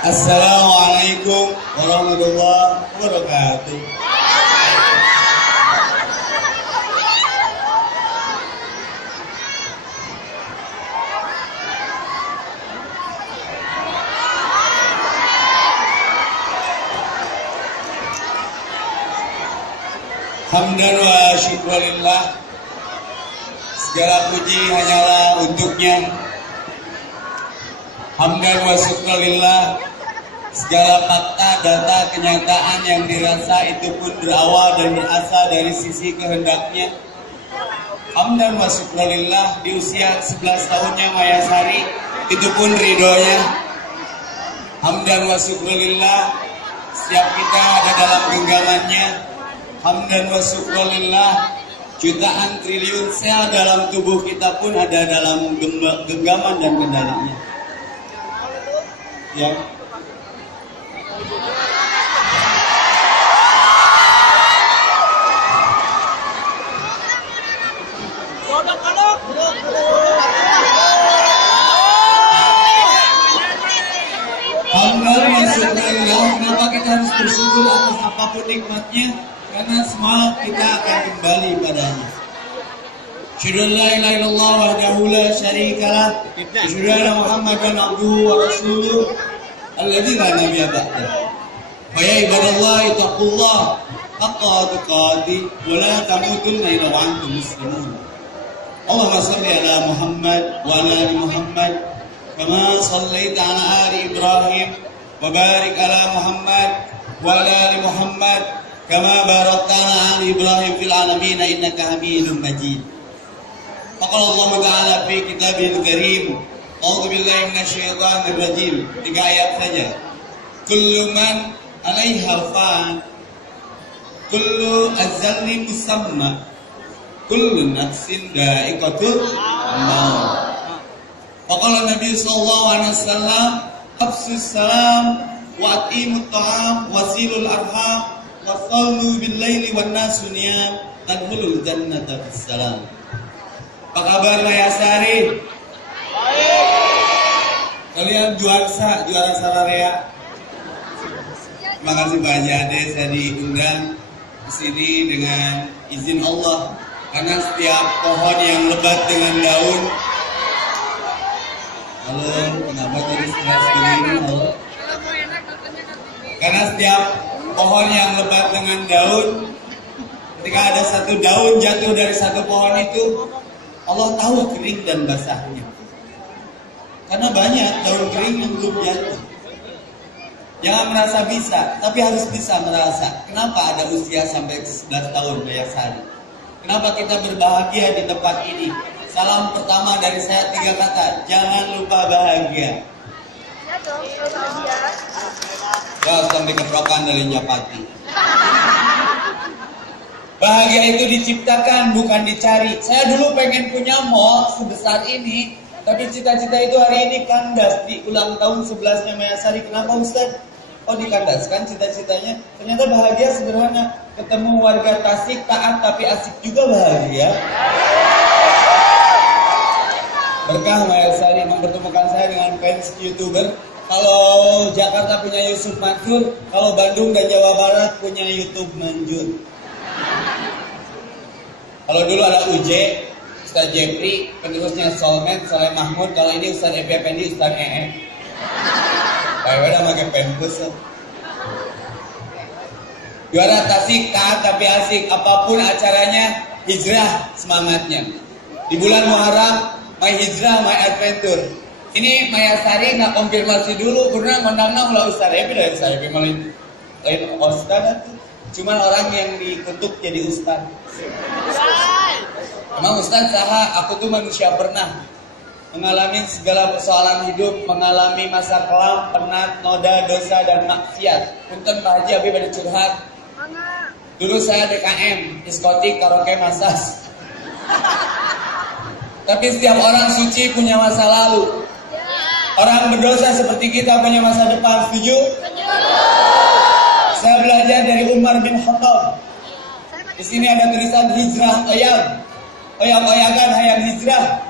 Assalamualaikum warahmatullahi wabarakatuh. Hamdan wa syukurillah, segala puji hanyalah untuknya. Hamdan wa syukurillah, segala fakta, data, kenyataan yang dirasa itu pun berawal dan berasal dari sisi kehendaknya. Hamdan wa syukurillah, di usia 11 tahunnya Maya Sari itu pun ridhonya. Hamdan wa syukurillah, setiap kita ada dalam genggamannya. Hamdan wa syukurillah, jutaan triliun sel dalam tubuh kita pun ada dalam genggaman dan kendalinya. Ya. Hamdan wa syukurillah, kenapa kita harus bersyukur atas apapun nikmatnya? Karena semua kita akan kembali padanya. Asyhadu an la ilaha illallah wahdahu la syarikalah, asyhadu anna Muhammadan abduhu wa rasuluh alladzi la nabiyya ba'dahu. Fa ya ibadallah ittaqullah haqqa tuqatih wa la tamutunna illa wa antum muslimun. Allahumma shalli ala Muhammad wa ala ali Muhammad kama shallaita ala ali Ibrahim wa barik ala Muhammad wa ala ali Muhammad kama barakta ala ali Ibrahim fil alamin innaka Hamidum Majid. Faqala Allah Ta'ala fi kitabihil karim, a'udzu billahi minasyaitonir rajim. 3 ayat saja. Kullu man 'alaiha fan, kullu azalli musamma, kullu nafsin dha'iqatul maut. Faqala Nabi sallallahu alaihi wasallam, afsus salam wa atimut ta'am wasilul arham wasallu bil laili wan nasu niyam tadkhulul jannata bissalam. Apa kabar Maya Sari? Baik. Kalian juara Sararea. Terima kasih banyak deh saya diundang ke sini dengan izin Allah, karena setiap pohon yang lebat dengan daun. Halo, kenapa tadi stres begini? Halo. Karena setiap pohon yang lebat dengan daun, ketika ada satu daun jatuh dari satu pohon itu, Allah tahu kering dan basahnya. Karena banyak daun kering yang belum jatuh. Jangan merasa bisa, tapi harus bisa merasa. Kenapa ada usia sampai 11 tahun Maya Sari? Kenapa kita berbahagia di tempat ini? Salam pertama dari saya 3 kata, jangan lupa bahagia. Ya dong, bahagia. Langsung dikeprokan dari Japati. Bahagia itu diciptakan, bukan dicari. Saya dulu pengen punya mall sebesar ini, tapi cita-cita itu hari ini kandas di ulang tahun 11-nya Maya Sari. Kenapa Ustaz? Oh, dikandaskan cita-citanya. Ternyata bahagia sederhana. Ketemu warga Tasik, taat tapi asik juga bahagia. Berkah Maya Sari mempertemukan saya dengan fans YouTuber. Kalau Jakarta punya Yusuf Mansur, kalau Bandung dan Jawa Barat punya YouTube Manjur. Kalau dulu ada UJ, Ustaz Jepri, penerusnya Solmed, Soleh Mahmud. Kalau ini Ustaz Epi Effendi, Ustaz EE. Kayak udah pakai pempus. Juara Tasik, taat tapi asik. Apapun acaranya, hijrah semangatnya. Di bulan Muharram, my hijrah, my adventure. Ini Maya Sari nggak konfirmasi dulu, pernah ngundang lah Ustaz Epi dan Ustaz Epi lain Ustaz itu. Cuman orang yang dikutuk jadi Ustaz. Emang Ustaz saha, aku tuh manusia pernah mengalami segala persoalan hidup, mengalami masa kelam, penat, noda, dosa, dan maksiat. Punten Pak Haji Abi pada curhat. Dulu saya DKM, diskotik, karaoke, masas. Tapi setiap orang suci punya masa lalu. Orang berdosa seperti kita punya masa depan, setuju? Saya belajar dari Umar bin Khattab. Di sini ada tulisan hijrah oyang. Oyang-oyangan hayang hijrah.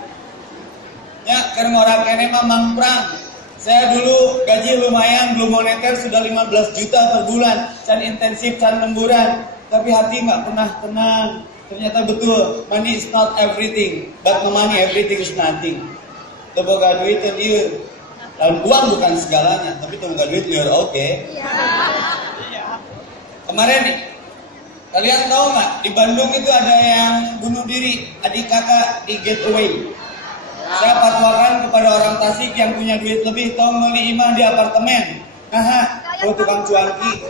Ya, karena orang kene mah mangprang. Saya dulu gaji 5 lumayan, belum moneter sudah 15 juta per bulan, can intensif, can lemburan, tapi hati nggak pernah tenang. Ternyata betul, money is not everything, but no money everything is nothing. Teboga duit liur, dan uang bukan segalanya, tapi teboga duit liur oke. Kemarin nih, kalian tahu nggak di Bandung itu ada yang bunuh diri, adik kakak di Gateway. Saya fatwakan kepada orang Tasik yang punya duit lebih, tahu beli imah di apartemen. Kalau tukang cuanki.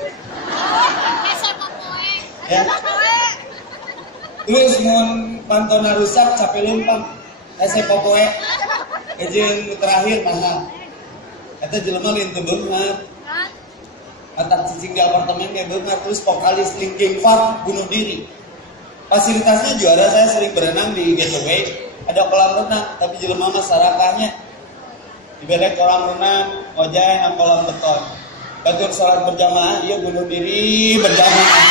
Ya. Terus mun pantona rusak capek lumpang. Saya popoe. Jeung terakhir eta jelema lin teu beungar. Atak cicing di apartemen kayak beungar, terus vokalis Linkin Park bunuh diri. Fasilitasnya juara, saya sering berenang di Gateway. Ada kolam renang, tapi jelema masyarakatnya dibelek kolam renang, ojai nang kolam beton. Batur salat berjamaah, dia bunuh diri berjamaah.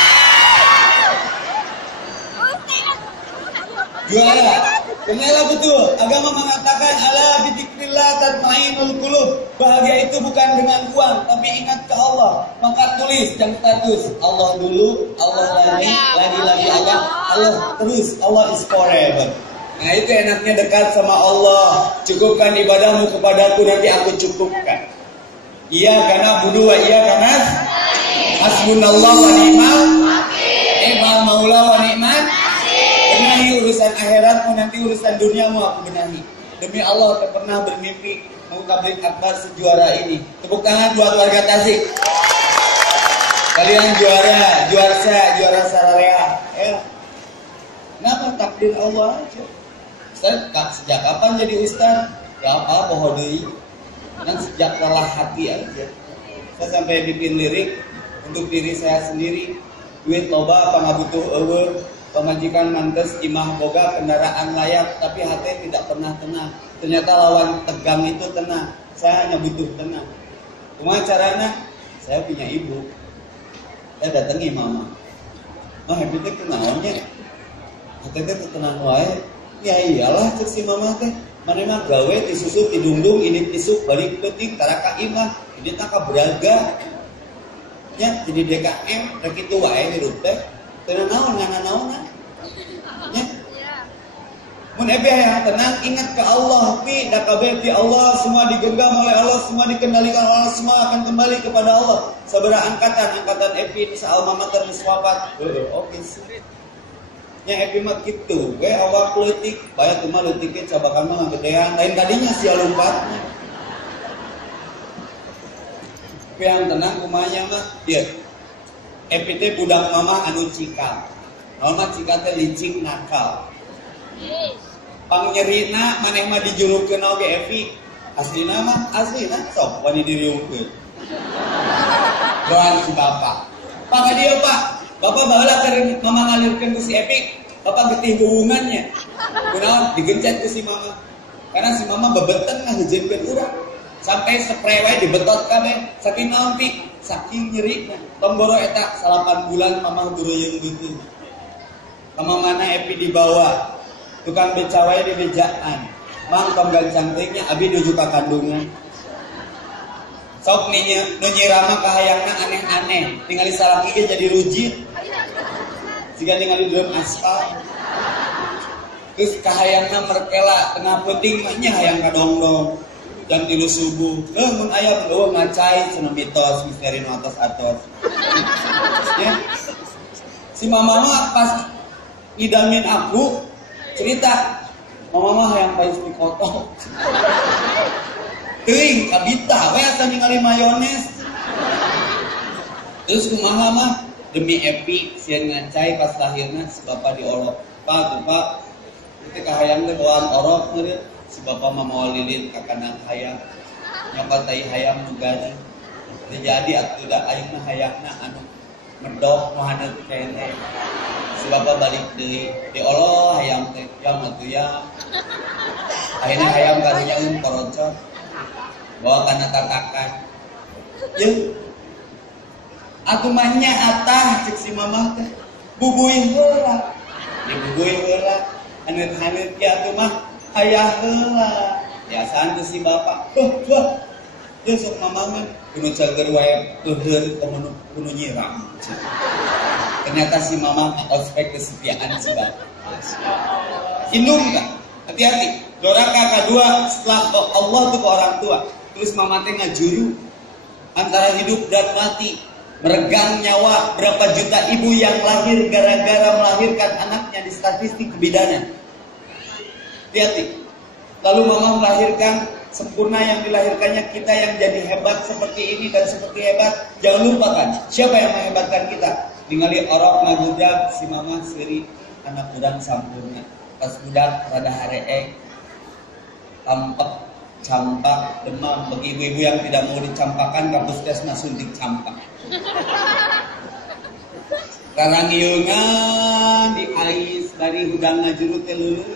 Juara, ternyata betul. Agama mengatakan ala bidzikrillah tatma'innul qulub. Bahagia itu bukan dengan uang, tapi ingat ke Allah. Maka tulis jam status Allah dulu, Allah lagi agak Allah terus, Allah is forever. Nah itu enaknya dekat sama Allah. Cukupkan ibadahmu kepadaku, nanti aku cukupkan. Iya karena budu wa iya karena hasbunallah wa ni'mal wakil. Maula wa ni'mal. Benahi urusan akhiratmu, nanti urusan duniamu aku benahi. Demi Allah tak pernah bermimpi mau tabligh akbar sejuara ini. Tepuk tangan buat warga Tasik. Kalian juara sararea. Ya. Kenapa takdir Allah aja? Ustaz, sejak kapan jadi ustaz? Gak apa, bohong deui. Kan sejak lelah hati aja. Saya sampai bikin lirik untuk diri saya sendiri. Duit loba apa ngabutuh eueuh. Pemajikan mantes imah boga kendaraan layak, tapi hati tidak pernah tenang. Ternyata lawan tegang itu tenang. Saya hanya butuh tenang. Cuma caranya, saya punya ibu. Saya datangi mama. Mah happy teh kenaonnya? Hati teh tenang wae. Ya iyalah cek si mama teh. Mana mah gawe disusu tidungdung ini tisuk balik penting taraka imah. Ini tak beraga. Ya jadi DKM rek kitu wae di teh. Teu naon ngana naonan. Ya. Mun ebe yang tenang ingat ke Allah, pi da kabeh ti Allah, semua digenggam oleh Allah, semua dikendalikan oleh Allah, semua akan kembali kepada Allah. Sabaraha angkatan epi di alma mater geus wafat. Oke sih. Nya epi mah kitu, we awak leutik, baya teu mah leutik ge cabakan mah ngagedean, lain kadinya sia lompatnya. Epi yang tenang kumanya mah, ieu. Epi teh budak mama anu cikal. Naon mah cikal teh licik nakal. Pang nyerina maneh mah dijulukeun oge Epi. Aslina mah aslina sok wani diriungkeun. Doan si bapak. Pang dieu Pak. Bapak baheula keur mama ngalirkeun ku si Epi. Bapak getih hubungannya. Kunaon digencet ku si mama. Karena si mama bebeten ngaheujeunkeun urang. Sampai spray wae dibetot kabeh. Saking naon Pi? Saking nyeri. Tong boro eta 8 bulan mama dureung beuteung. Ka mana Epi dibawa. Tukang beca wae di bejaan. Mang tong gancang teuingnya abi nuju ka kandungan. Sok nyirama kahayangna aneh-aneh. Tingali salaki ge jadi rujit. Siga ningali drum aspal. Terus kahayangna merkela tengah penting mah nya hayang kadongdong. Jam 3 subuh. Mun aya eueuh ngacai cenah mitos misteri nu atos-atos. Ya. Si mama mah pas idamin aku cerita, mama mah hayang paes pikoto. Teuing kabita we asa ningali mayones. Terus kumaha mah demi Epi sieun ngacai pas lahirna si bapa diolok. Pak, teu kahayang teh bawaan orok meureun. Si bapa mah moal lilin ka kandang hayam. Nyokot tai hayam nu garing. Teu jadi atuh da ayeuna hayangna anu medok nu haneut kene. Si bapak balik deui, dioloh hayam teh, yang atuh ya. Akhirnya hayam karunya korocot. Bawa kana tatakan. Yeuh. Atuh mah nya atah cek si mamah teh. Bubuih heula. Dibubuih heula. Haneut-haneut ya atuh mah hayah heula. Biasaan teh si bapak. Wah. Dia sok mamaman, kuno cager wae leuheur kuno nyiram. Ternyata si mama ospek kesetiaan sudah. Indung kan? Hati-hati. Doraka kedua setelah Allah itu ke orang tua. Terus mama teh ngajuru antara hidup dan mati, meregang nyawa berapa juta ibu yang lahir gara-gara melahirkan anaknya di statistik kebidanan. Hati-hati. Lalu mama melahirkan sempurna yang dilahirkannya kita yang jadi hebat seperti ini dan seperti hebat. Jangan lupakan siapa yang menghebatkan kita. Ningali orok ngagudag si mama seri anak udang sampurna. Pas budak rada hareek, tampak, campak, demam. Bagi ibu-ibu yang tidak mau dicampakan, ke puskesmas suntik campak. Karangiungan di ais dari hudang ngajurut telulus,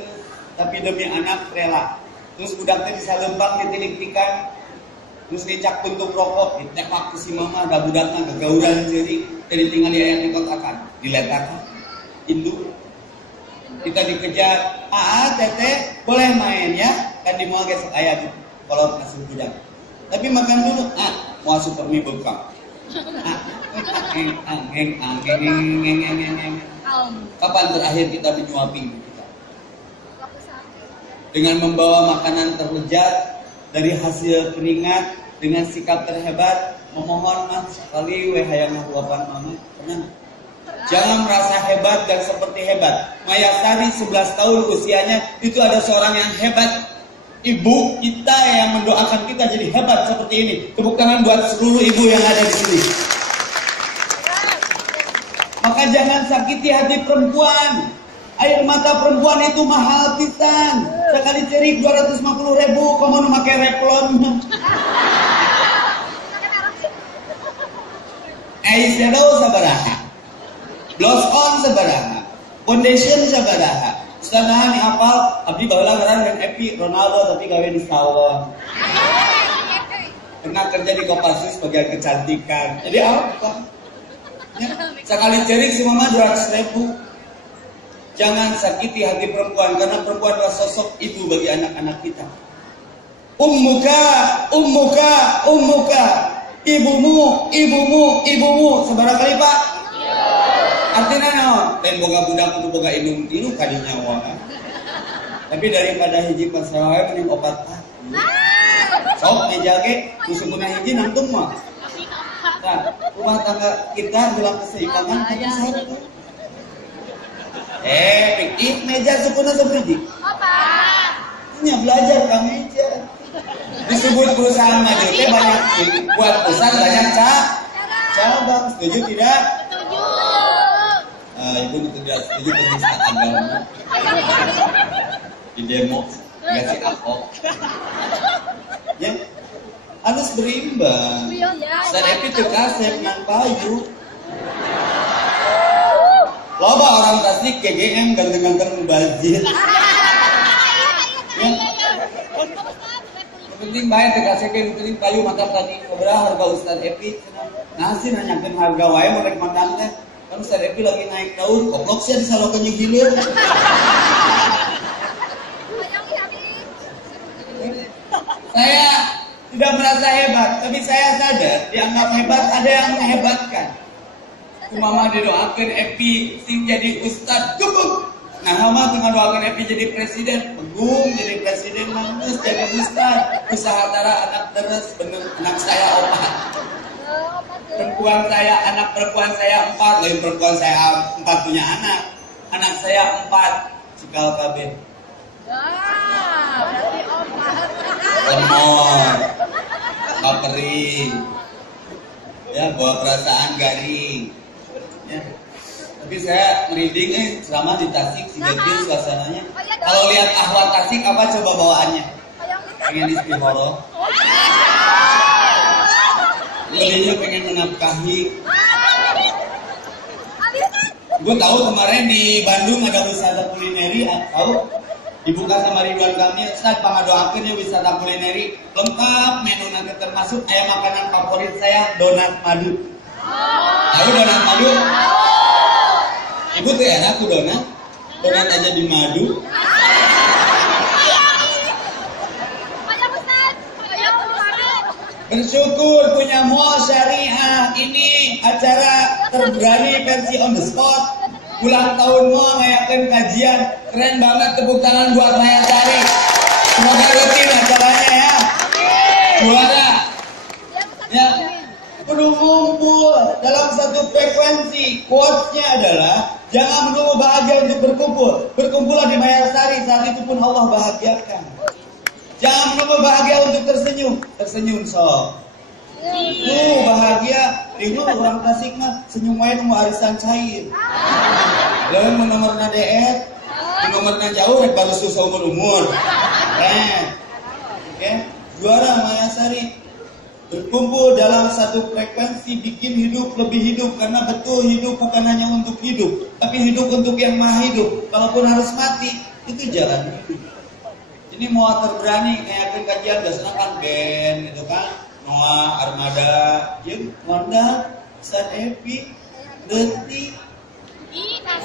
tapi demi anak rela. Terus budaknya bisa lempang ditilik-tikan, terus dicak puntung rokok, ditepak ke si mama, ada budaknya kegauran jadi tinggal di ayat dikotakan, diletakkan, induk. Kita dikejar, teteh boleh main ya, kan di mall gesek ayam kalau ngasih budak. Tapi makan dulu, mau super mie bekam. Kapan terakhir kita menyuapi kita? Dengan membawa makanan terlezat dari hasil keringat, dengan sikap terhebat, memohon sekali hayang ngahuapan mama, pernah? Jangan merasa hebat dan seperti hebat. Mayasari 11 tahun usianya, itu ada seorang yang hebat. Ibu kita yang mendoakan kita jadi hebat seperti ini. Tepuk tangan buat seluruh ibu yang ada di sini. Maka jangan sakiti hati perempuan. Air mata perempuan itu mahal pisan. Sekali cerik 250.000, kamu mau pakai replon. Eyeshadow sabaraha, gloss on sabaraha, foundation sabaraha. Setelah nih apal, abdi baheula ngaran dan Epi Ronaldo tapi gawe di sawah. Pernah kerja di Kopassus bagian kecantikan. Jadi apa? Ya, sekali cerik si mama 200.000. Jangan sakiti hati perempuan karena perempuan adalah sosok ibu bagi anak-anak kita. Ummuka. Ibumu. Seberapa kali Pak? Artinya naon? Dan boga budak kudu boga indung tilu kali nyawa. Tapi daripada hiji pasawae mending obat hati. Sok meja ge kusumuna hiji nantung mah. Nah, rumah tangga kita hilang keseimbangan kita satu. Pikir meja sepuna seperti apa? Hanya belajar ke meja. Disebut perusahaan maju teh banyak buat perusahaan banyak cabang. Setuju tidak? Setuju. Ibu tidak setuju penistaan agama. Di demo kasih Ahok. Ya, harus berimbang. Dan Epi kasep nang payu. Loba orang Tasik GGM ganteng-ganteng mubazir. Ya. Penting bae teh kasep penting payu mata tadi. Sabaraha harga Ustaz Epi? Nah sih nanyakeun harga wae merek mandang teh. Kan Ustaz Epi lagi naik daun, goblok sih disalokeun hilir. Saya tidak merasa hebat, tapi saya sadar dianggap hebat ada yang menghebatkan. Mama didoakan Epi sing jadi ustad gebuk. Nah mama tengah doakan Epi jadi presiden, pegung jadi presiden, nangis jadi ustad. Usaha tara anak terus bener anak saya 4. Anak perempuan saya 4, lain perempuan saya 4 punya anak. Anak saya 4, cikal kabeh. Berarti 4. Lemot, bapering, ya bawa perasaan garing. Ya. Tapi saya merinding selama di Tasik Sidekin suasananya. Kalau lihat ahwat Tasik apa coba bawaannya? Pengen istihoroh. Lebihnya pengen menafkahi. Gue tahu kemarin di Bandung ada wisata kulineri, tahu? Dibuka sama Ridwan Kamil, Ustaz pangadoakeun ya wisata kulineri lengkap menu nanti termasuk ayam makanan favorit saya donat madu. Tahu donat madu? Ibu tuh enak tuh donat aja di madu. Bersyukur punya mall syariah. Ini acara terberani versi on the spot. Ulang tahun mall ngayakin kajian. Keren banget, tepuk tangan buat Maya Sari. Semoga rutin acaranya ya. Juara. Ya. Perlu ngumpul dalam satu frekuensi. Quotes-nya adalah jangan menunggu bahagia untuk berkumpul. Berkumpullah di Maya Sari, saat itu pun Allah bahagiakan. Jangan menunggu bahagia untuk tersenyum. Tersenyum sok. Bahagia. Itu orang Tasik mah senyum aja mau arisan cair. Lalu mau nomornya deet, nomornya jauh baru susah umur. Oke. Juara Maya Sari. Berkumpul dalam satu frekuensi bikin hidup lebih hidup. Karena betul hidup bukan hanya untuk hidup, tapi hidup untuk yang maha hidup. Kalaupun harus mati, itu jalan hidup. Ini mau terberani kayak kajian biasanya kan band gitu kan, Noah, Armada, Jim, Wanda, Ustaz Epi, Deti,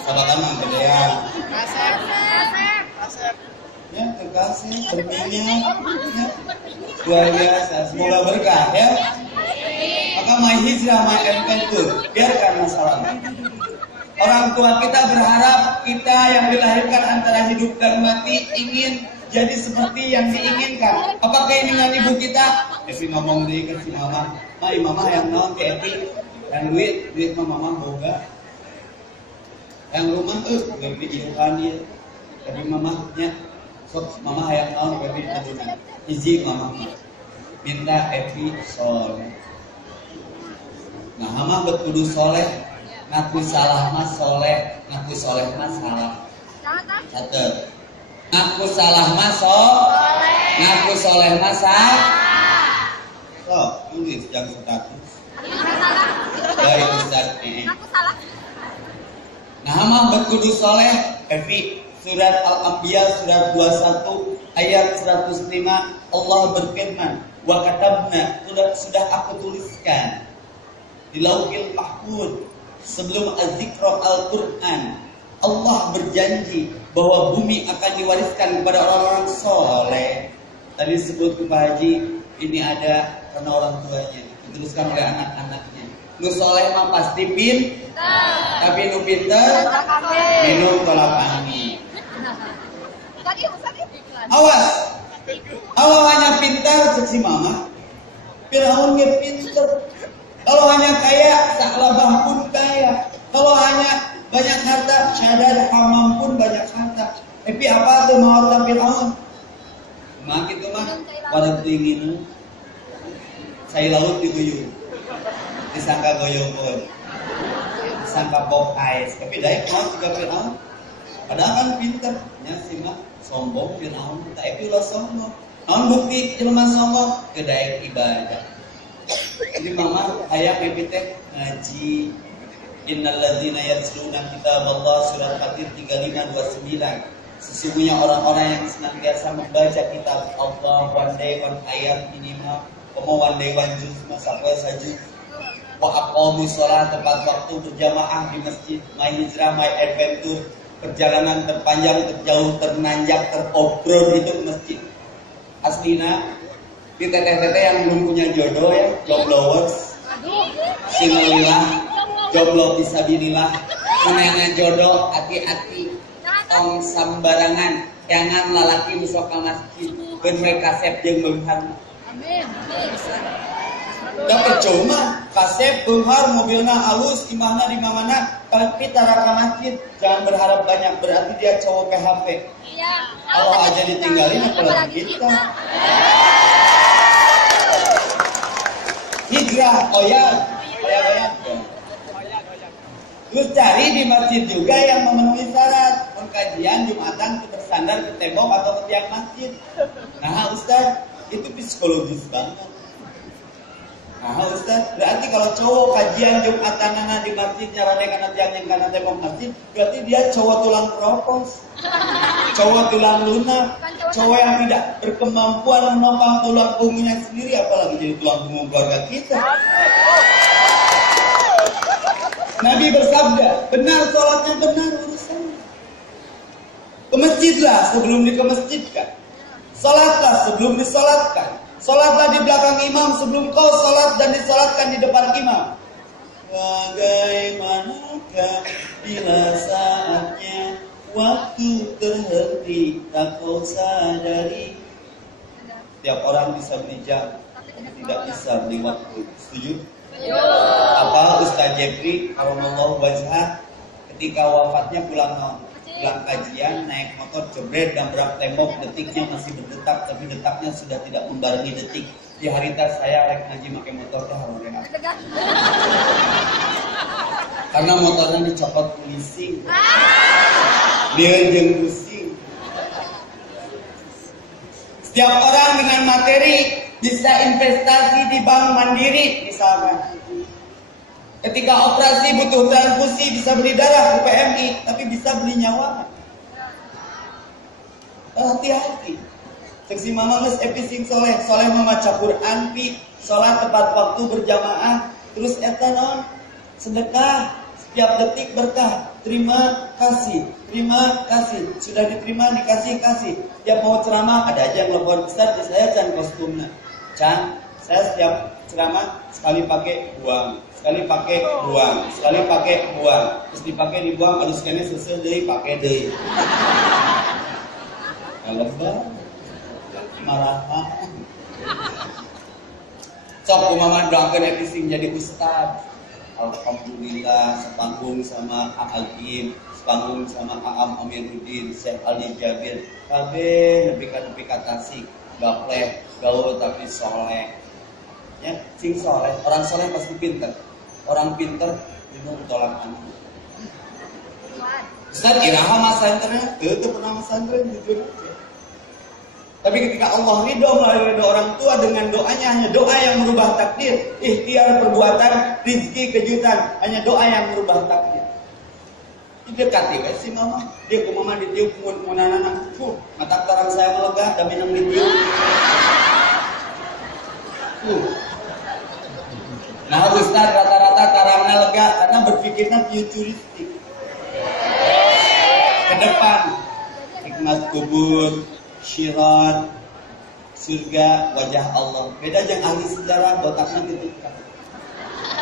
sahabat anak gedean, ya terkasih, berminyak, ya. Luar biasa, semoga berkah ya. Maka my hijrah, my adventure, biarkan masalahnya. Orang tua kita berharap kita yang dilahirkan antara hidup dan mati ingin jadi seperti yang diinginkan. Apa keinginan ibu kita? Evi ngomong deh ke si mama, mama yang naon ke Eti, yang duit mama boga, yang rumah gak dijual dia, tapi mamanya sok mama yang naon ke Evi adunan, izin mama minta Evi soleh. Nah mama berkudu soleh, ngaku salah mas soleh, ngaku soleh mas salah. Catat. Ngaku salah masuk, ngaku soleh masak. So, tulis jam status. Dari Ustaz ini. Nah, mah berkudu soleh. Evi, surat Al-Anbiya surat 21 ayat 105 Allah berfirman, wa katabna, sudah aku tuliskan di Lauhil Mahfuz sebelum az-zikra Al-Qur'an. Allah berjanji bahwa bumi akan diwariskan kepada orang-orang soleh. Tadi disebut ke Pak Haji, ini ada karena orang tuanya, diteruskan oleh anak-anaknya. Nu soleh mah pasti tapi nu pinter minum tolak angin. Awas, kalau hanya pintar seksi mama, Firaun ge pinter. Kalau hanya kaya, Sa'labah pun kaya. Kalau hanya banyak harta, Syadad Hamam pun banyak harta. Tapi apa tuh mau harta Fir'aun? Mah gitu mah, pada dingin. Saya laut diguyur, disangka goyobon, disangka pop ice. Tapi daik mau juga Fir'aun. Padahal kan pinter, nya sih mah sombong Fir'aun. Tapi ulah sombong. Naon bukti jelema sombong? Kedaik ibadah. Jadi mama ayah teh ngaji. Innalladzina yatluna kitaballah surat Fatir 3529. Sesungguhnya orang-orang yang senantiasa membaca kitab Allah one day one ayat minimal, one day one juz sampai saja. Wa aqamu sholat tepat waktu berjamaah di masjid. My hijrah, my adventure, perjalanan terpanjang, terjauh, ternanjak, terobrol itu ke masjid. Aslina di teteh-teteh yang belum punya jodoh ya, joblowers, singlilah, jomblo fisabilillah, menena jodoh, hati-hati, tong sambarangan, jangan lalaki musok ke masjid, ben mereka kasep jeung beunghar. Amin. Da percuma, kasep beunghar mobilna halus, imahna di mana, tapi tara ka masjid, jangan berharap banyak, berarti dia cowok PHP. Iya. Kalau aja ditinggalin apalagi kita. Hijrah, oyak. Terus cari di masjid juga yang memenuhi syarat. Pengkajian Jumatan bersandar ke tembok atau ke tiang masjid. Nah Ustaz, itu psikologis banget. Nah Ustaz, berarti kalau cowok kajian Jumatan di masjid nyarane karena tiang yang karena tembok masjid, berarti dia cowok tulang keropos, cowok tulang lunak, cowok yang tidak berkemampuan menopang tulang punggungnya sendiri, apalagi jadi tulang punggung keluarga kita. Nabi bersabda, benar sholatnya benar urusannya. Ke masjidlah sebelum dikemasjidkan. Sholatlah sebelum disolatkan. Salatlah di belakang imam sebelum kau salat dan disalatkan di depan imam. Bagaimanakah bila saatnya waktu terhenti tak kau sadari. Tiap orang bisa beli jam, tidak bisa beli waktu. Setuju? Apa Ustaz Jeffrey karamallahu wajhah ketika wafatnya pulang kajian naik motor jebret dan berak tembok, detiknya masih berdetak tapi detaknya sudah tidak membarengi detik. Di hari tas saya rek ngaji pakai motor teh harus rehat. Karena motornya dicopot polisi. Dia jeung pusing. Setiap orang dengan materi bisa investasi di bank mandiri misalkan. Ketika operasi butuh transfusi bisa beli darah ke PMI, tapi bisa beli nyawa. Hati-hati. Seksi mama geus epising soleh memaca Quran pi, salat tepat waktu berjamaah, terus eta naon? Sedekah, setiap detik berkah. Terima kasih. Sudah diterima dikasih. Setiap mau ceramah ada aja yang telepon, Ustaz, saya can kostumnya. Can, saya setiap ceramah sekali pakai buang. Terus dipakai dibuang, harus kene selesai deui pakai deui. Kalebah marahan. Sok kumaha doakeun epising jadi ustaz. Alhamdulillah sepanggung sama A'agim, sepanggung sama A'am Amiruddin, Syekh Ali Jabir. Kabeh nepi ka tasik, gapleh, gaul tapi soleh. Ya, sing soleh, orang soleh pasti pintar. Orang pintar minum tolak anak. Ustaz iraha mas santrenya, itu pernah mas santren jujur aja. Tapi ketika Allah ridho melalui ridho orang tua dengan doanya hanya doa yang merubah takdir, ikhtiar perbuatan, rizki kejutan, hanya doa yang merubah takdir. Didekati we si mama, dia ke mama ditiup mun-munanan, mata tarang saya melegah dan minum ditiup. Nah Ustaz rata-rata tarangnya lega karena berpikirnya futuristik. Ke depan, hikmat kubur, syirat, surga, wajah Allah. Beda jeung ahli sejarah botaknya gitu.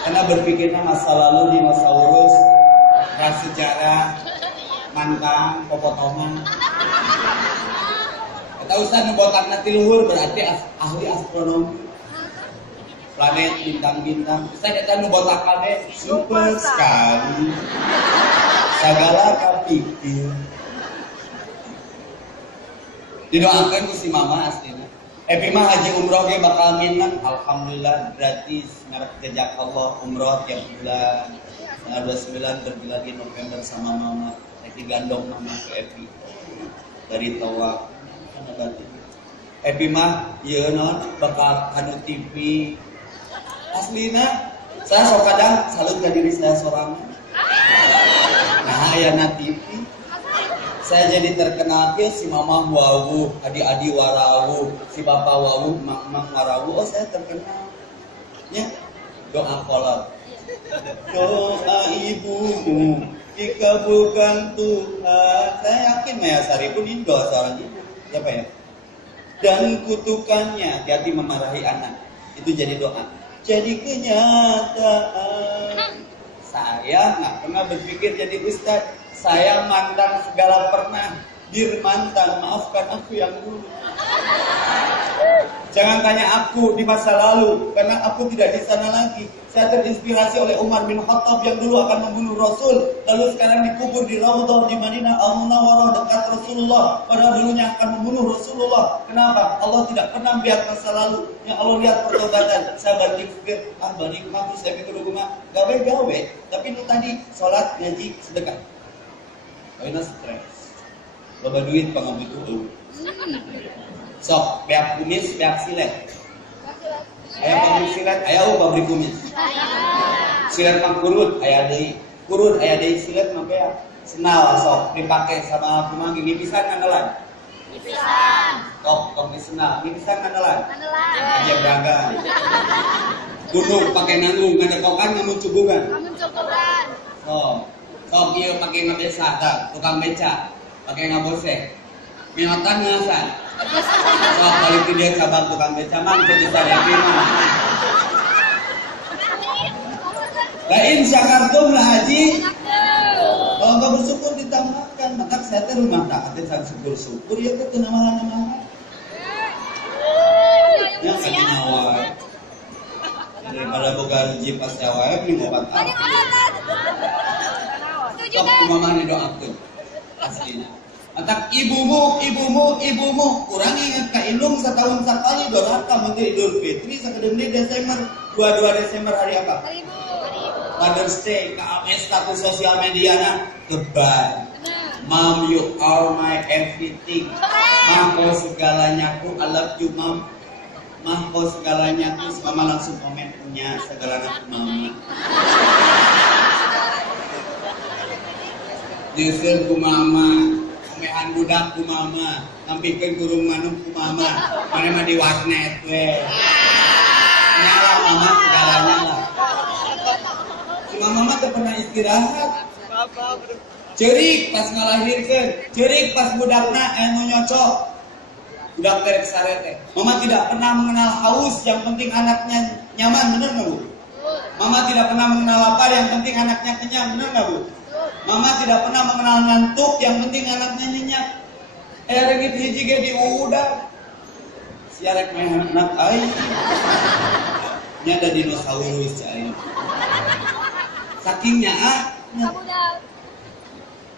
Karena berpikirnya masa lalu, dinosaurus, prasejarah, mantan, popotongan. Kata Ustaz nu botakna ti luhur berarti ahli astronomi. Planet, bintang-bintang. Ustaz eta nu botak kabeh super sekali. Sagala kapikir. Didoakeun ku si mama aslina. Epi mah haji umroh ge bakal minang, alhamdulillah gratis. Ngarep jejak Allah umroh tiap bulan. Tanggal 29 pergi lagi November sama mama. Epi gandong mama ke Epi. Dari tawaf kana berarti. Epi mah ieu naon bakal kanu TV. Aslina saya sok kadang salut ke diri saya seorang. Nah ayana TV saya jadi terkenal ke si mama wawu, adi-adi warawu, si bapak wawu, mak-mak warawu. Oh saya terkenal. Ya doa kolot. Doa ibumu dikabulkan Tuhan. Saya yakin Maya Sari pun ini doa seorang ibu. Siapa ya? Dan kutukannya, hati-hati memarahi anak. Itu jadi doa. Jadi kenyataan. Saya nggak pernah berpikir jadi ustaz. Saya mantan segala pernah. Bir mantan, maafkan aku yang dulu. Jangan tanya aku di masa lalu, karena aku tidak di sana lagi. Saya terinspirasi oleh Umar bin Khattab yang dulu akan membunuh Rasul, lalu sekarang dikubur di Raudhah di Madinah Al-Munawwarah dekat Rasulullah. Padahal dulunya akan membunuh Rasulullah. Kenapa? Allah tidak pernah melihat masa lalu. Yang Allah lihat pertobatan. Saya balik pikir, balik terus saya pikir rumah gawe-gawe. Tapi itu tadi sholat, ngaji, sedekah. Karena stres. Loba duit pangabutuh eueuh. Sok, beak kumis, beak silet. Aya pabrik silet, aya pabrik kumis. Silet mah kurut, aya deui. Kurut aya deui silet mah beak. Senal sok dipake sama kumaha gini pisan ngandelan. Pisan. Tok disenal, pisan ngandelan. Ngandelan. Aja braga. Kudu pake nanggung, ngadekokan ngamun cubugan. Ngamun cubugan. Sok ieu pake ngabesa tah, tukang beca. Pakai ngabose, miotan ngasan. Sok balik dia cabang tukang beca mang jadi sarepi mah. Lain syakartum lah haji. Kalau nggak bersyukur ditambahkan, maka saya teh rumah tak ada syukur-syukur ya ke nama-nama. Ya kaki nyawa. Daripada boga ruji pas jawab nih obat apa. Sok mama didoakeun. Aslinya. Matak ibumu kurang ingat ka indung setahun sekali doraka menteri Idul Fitri sakadengna Desember 22 Desember hari apa? Mother's Day ka status sosial media na goodbye. Mom, you are my everything. Mah kau segalanya ku, I love you mom. Mah kau segalanya ku, mama langsung komen punya segalanya ku mama. Nyusul ku mama. Mehan budak ku mama, nampikeun gurung manuk ku mama, mana mah di warnet we. Nyala mama segalanya lah. Si mama teh pernah istirahat. Ceurik pas ngalahirkeun, ceurik pas budakna anu nyocok. Budak terek sarete. Mama tidak pernah mengenal haus, yang penting anaknya nyaman, benar enggak Bu? Mama tidak pernah mengenal lapar, yang penting anaknya kenyang, benar enggak Bu? Mama tidak pernah mengenal ngantuk, yang penting anaknya nyenyak. Regit hiji ge diudah. Siarek meh anak ai. Nya ada dinosaurus cai. Saking nyaah.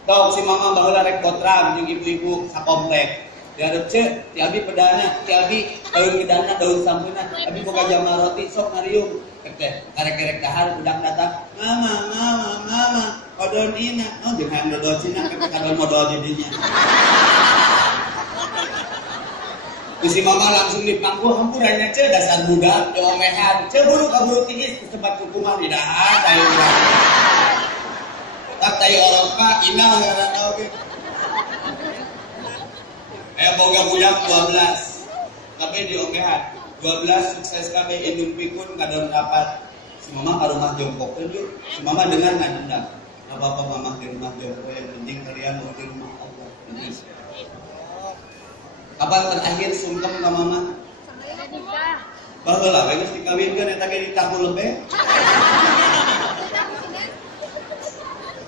Tau si mama baheula rek potram jeung ibu-ibu sakomplek. Diarep ce, ti abi pedana, ti abi daun gedana, daun sampuna, abi boga jama roti sok ngariung. Teh karek-karek dahar budak datang, mama, odon ina, oh jeung hayang dodol cina, kadon modal jadinya. Si mama langsung dipangku, hampurannya ce dasar budak, diomehan, ce buru-kaburu tingis ke tempat hukuman di dahar, tayo budak. Tak tayo orang pak, inah ngaran oke. Boga budak 12, tapi diomehan. 12 sukses KB indung pikun kadon dapat. Si mama ke rumah jongkok yuk. Si mama dengar nggak dendam. Gak apa-apa mama di rumah jongkok, yang penting kalian mau di rumah Allah. Kapan terakhir sungkem ke mama? Baheula we geus dikawinkeun eta ge ditahun lebih.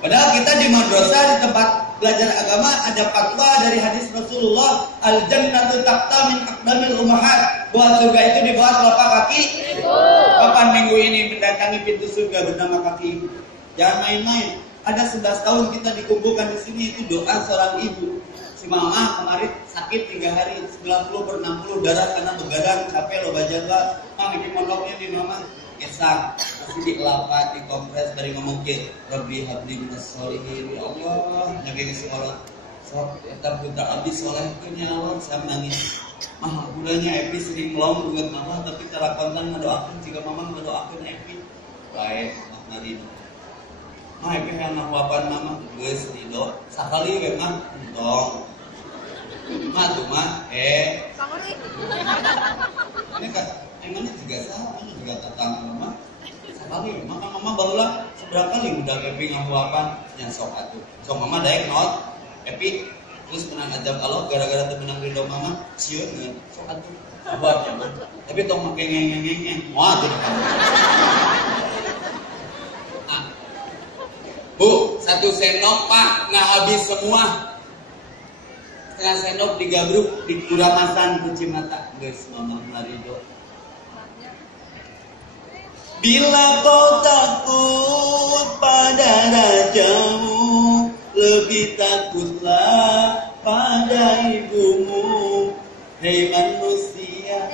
Padahal kita di madrasah di tempat belajar agama ada fatwa dari hadis Rasulullah, al jannatu taqta min aqdamil ummahat, bahwa surga itu di bawah telapak kaki ibu. Kapan minggu ini mendatangi pintu surga bernama kaki ibu? Jangan main-main. Ada 11 tahun kita dikumpulkan di sini, itu doa seorang ibu. Si mama kemarin sakit 3 hari, 90/60 darah karena begadang, capek lo bajaga. Mama di mondoknya di mama kesak, masih dikelapa, dikompres dari ngomong ke Rabbi habli minas sholihin, ya Allah, nyage sholat. Sok eta putra abdi soleh keun ya Allah, saya menangis. Mah budanya Epi sering ngelom bunget mama, tapi cara kontan ngedoakeun jika mama ngedoakeun Epi. Baik, mak narino. Mah Epi hayang ngahuapan mama, geus ridho. Sakali we mah entong. Mah tuh mah ini kan emangnya juga salah, ini juga tatang mama. Sekali, mama barulah seberapa kali udah Epi ngahuapan yang sok atuh. Sok mama daek not Epi terus menang ajab Allah gara-gara menang ridho mama sieun ngeun sok atuh buatnya mah. Tapi tong make ngeng-ngeng moal teh. Nah. Bu, 1 sendok Pak, nah habis semua. Setengah sendok digabruk di kuramasan kunci mata. Geus mama ridho. Bila kau takut pada rajamu, lebih takutlah pada ibumu. Hei manusia,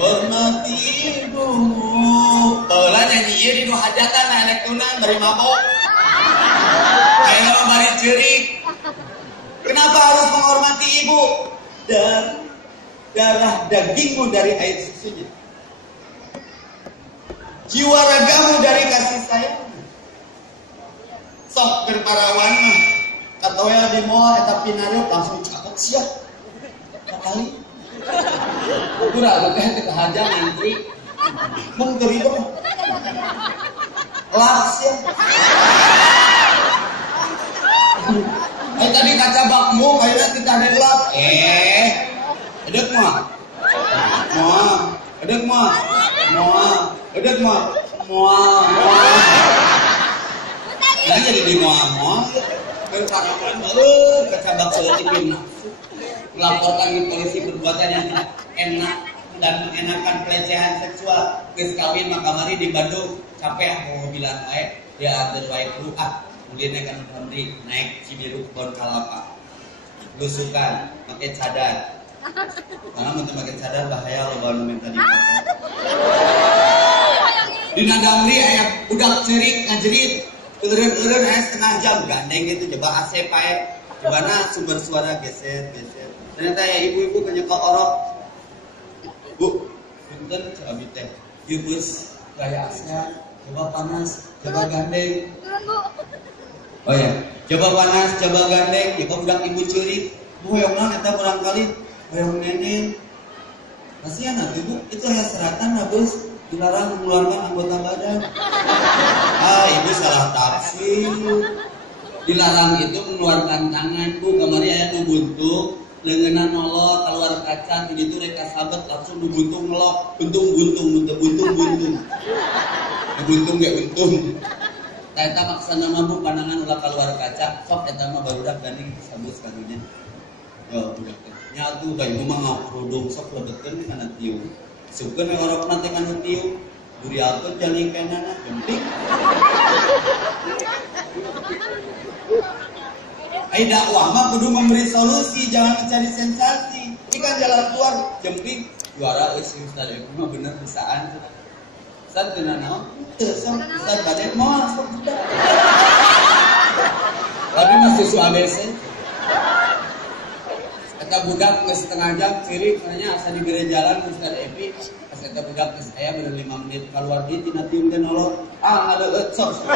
hormati ibumu. Baheula nyanyi ieu di nu hajatan anak tunan bari mabok. Ayeuna mah bari ceurik. Kenapa harus menghormati ibu? Dan darah dagingmu dari air susunya. Jiwa ragamu dari kasih sayang. Sok berparawan mah katoya di mall eta pinareuk langsung cakep sia. Kali. Kurang teh teh haja ngantri. Mun teu ridho. Laks ya. Tadi kaca bakmu kayaknya kita delap. Edek mah. Edek mah. Edek mah. Nah, jadi di moa. Berkarapan kaca bakso tipin nafsu. Melaporkan ke polisi perbuatan yang tidak enak dan mengenakan pelecehan seksual. Geus kawin makamari di Bandung capek mau bilang dia ada wae dulu kemudian kan Hamdi naik Cibiru Bon Kalapa. Lusukan pakai cadar. Karena mau pakai cadar bahaya lo baru minta di motor. Dina Damri aya budak cerik ngajerit eureun aya setengah jam gandeng gitu coba AC pae. Gimana sumber suara geser. Ternyata ya ibu-ibu penyekok orok. Bu, punten abi teh. Ieu geus gaya ASEAN, coba panas, coba gandeng. Oh ya, coba panas, coba gandeng, coba budak ibu ceurik. Bu hoyongna eta barangkali hoyong neneng. Kasihan atuh Bu, itu aya seratan lah Bos, dilarang mengeluarkan anggota badan. Ibu salah tafsir. Dilarang itu mengeluarkan tangan Bu, kamari aya nu buntung, leungeunna nolot keluar kaca di ditu rek kasabet langsung nu buntung ngelok, buntung. Buntung ge untung. Tah eta maksana mah Bu pandangan ulah keluar kaca, sok eta mah barudak gandeng disambut karunya. Yo budak teh. Nya atuh ka ibu mah ngaprudung sok lebetkeun kana tiung. Sukeun we orokna teh kana tiung. Duriakeun jalikenana penting. Dakwah mah kudu memberi solusi, jangan mencari sensasi. Ini kan jalan keluar, jemping juara euy Ustaz ieu mah bener bisaan. Ustaz teu naon? Teu sok Ustaz bade moal sok budak. Tapi masih su ABC. Eta budak geus setengah jam ciri karena asa di gereja jalan Ustaz Epi. Pas eta budak geus aya bener 5 menit keluar di tina tiung teh nolot. Ngadeueut sok.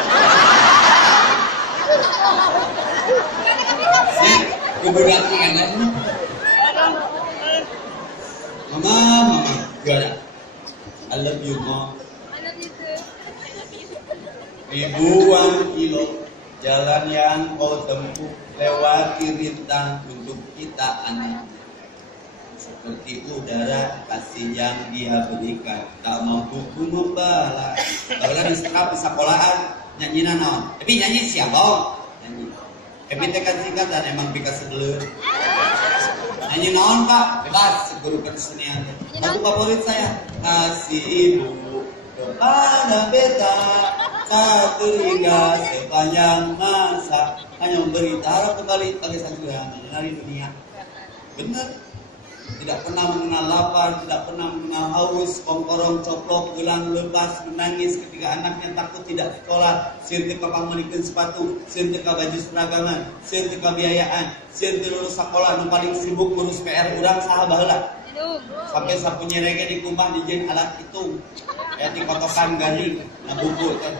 Kebudak ini kan Mama juara I love you Mom. Ribuan kilo jalan yang kau tempuh lewati rintang untuk kita anak. Seperti udara kasih yang dia berikan tak mampu membalas. Kalau di sekolahan nyanyi naon tapi nyanyi siapa nyanyi tapi tekan singkatan emang pika sebelum nyanyi naon Pak bebas guru kesenian lagu favorit saya kasih ibu kepada beta tak teringat sepanjang masa hanya memberi harap kembali bagi satu dari dunia bener. Tidak pernah mengenal lapar, tidak pernah mengenal haus, kongkorong, coplok, pulang, lepas, menangis ketika anaknya takut tidak sekolah, sieun teu kapanganikeun sepatu, sieun teu baju seragaman, sieun teu biayaan, sieun teu lulus sekolah, nu paling sibuk ngurus PR urang saha baheula. Sampai sapu nyerege di kumah dijieun alat hitung. Ya di kotokan garing, na buku teh.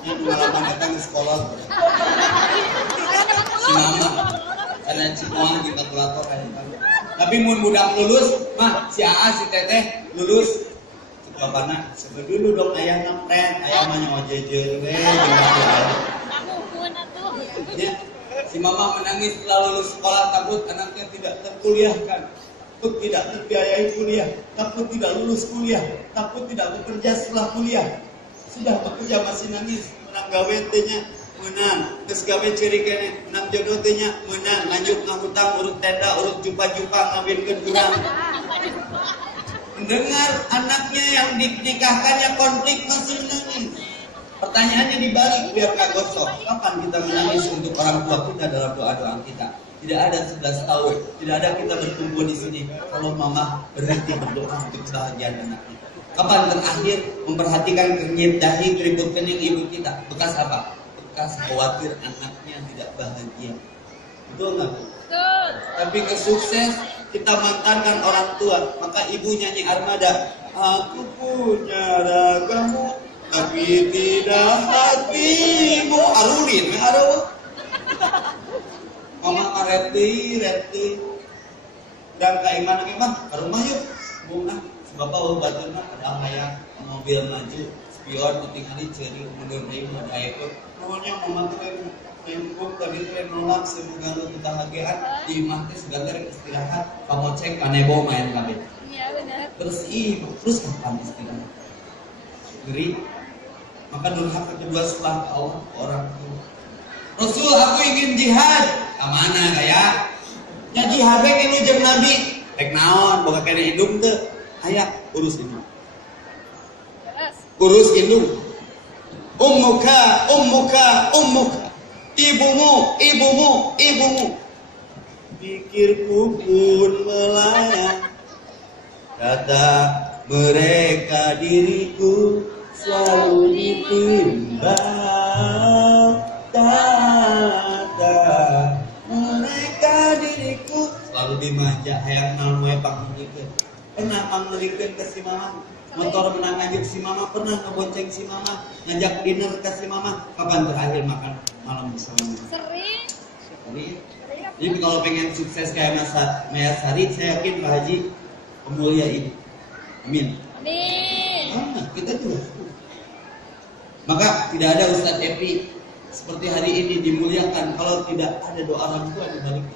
Nya nu ngalaman eta geus sekolah. Si mama karena si moal di kalkulator aya. Tapi mun budak lulus, mah si AA si Teteh lulus. Bapakna sebe dulu dong aya ngepret, aya mah nyawa jejeun we ya. Si mama menangis setelah lulus sekolah takut anaknya tidak terkuliahkan, takut tidak terbiayai kuliah, takut tidak lulus kuliah, takut tidak bekerja setelah kuliah. Sudah bekerja masih nangis, menang gawe teh nya menang, terus gawe ciri kene, menang jodoh teh nya menang, lanjut ngahutang urut tenda, urut jumpa-jumpa ngawinkeun urang. Mendengar anaknya yang dinikahkannya konflik masih menangis. Pertanyaannya dibalik biar gak gosok. Kapan kita menangis untuk orang tua kita dalam doa-doa kita? Tidak ada 11 tahun, tidak ada kita berkumpul di sini kalau mama berhenti berdoa untuk kebahagiaan anaknya. Kapan terakhir memperhatikan kernyit dahi, keriput kening ibu kita? Bekas apa? Bekas khawatir anaknya tidak bahagia. Betul nggak? Betul. Tapi kesukses kita mantankan orang tua, maka ibu nyanyi Armada. Aku punya ragamu, tapi tidak hatimu. Arulin, aduh. Mama reti. Dan kaiman lagi mah, ke rumah yuk. Bunga, bapak baturna ada hayang mobil maju, spion penting hari ceri mundur deui ada ekor. Pokoknya mama tuh Main tapi itu yang nolak semoga lu kebahagiaan di imah teh segala istirahat kamu cek kanebo main kabeh. Iya benar. Terus kapan istirahat? Ngeri. Maka durhaka kedua setelah ke Allah orang tua. Rasul aku ingin jihad. Kamana kayak? Ya jihad we kene jeung Nabi. Rek naon boga kene indung teu. Aya urus indung. Urus indung. Ummuka. Ibumu. Pikirku pun melayang. Kata mereka diriku selalu ditimbang. Kata mereka diriku selalu dimanja. Hayang naon wae panggilkeun. Pernah panggilkeun ke si mama. Motor menang ngajak si mama, pernah ngebonceng si mama, ngajak dinner ke si mama. Kapan terakhir makan malam bersama? Sering. Jadi kalau pengen sukses kayak Maya Sari, saya yakin Pak Haji pemulia ini. Amin. Kita juga. Maka tidak ada Ustadz Epi seperti hari ini dimuliakan kalau tidak ada doa orang tua di balik.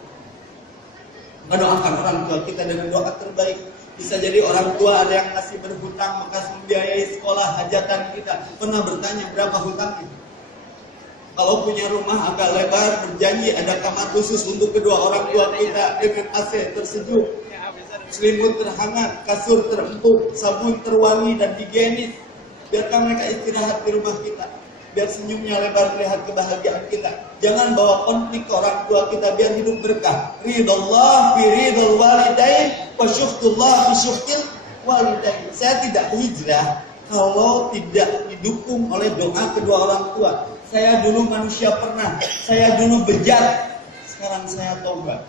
Maka doakan orang tua kita dengan doa terbaik. Bisa jadi orang tua ada yang masih berhutang bekas membiayai sekolah hajatan kita. Pernah bertanya berapa hutangnya? Kalau punya rumah agak lebar, berjanji ada kamar khusus untuk kedua orang tua kita dengan AC tersejuk, selimut terhangat, kasur terempuk, sabun terwangi dan higienis. Biarkan mereka istirahat di rumah kita. Biar senyumnya lebar melihat kebahagiaan kita. Jangan bawa konflik ke orang tua kita biar hidup berkah. Ridallah fi ridal walidain wa syuktullah fi syuktil walidain. Saya tidak hijrah kalau tidak didukung oleh doa kedua orang tua. Saya dulu manusia pernah, saya dulu bejat, sekarang saya tobat.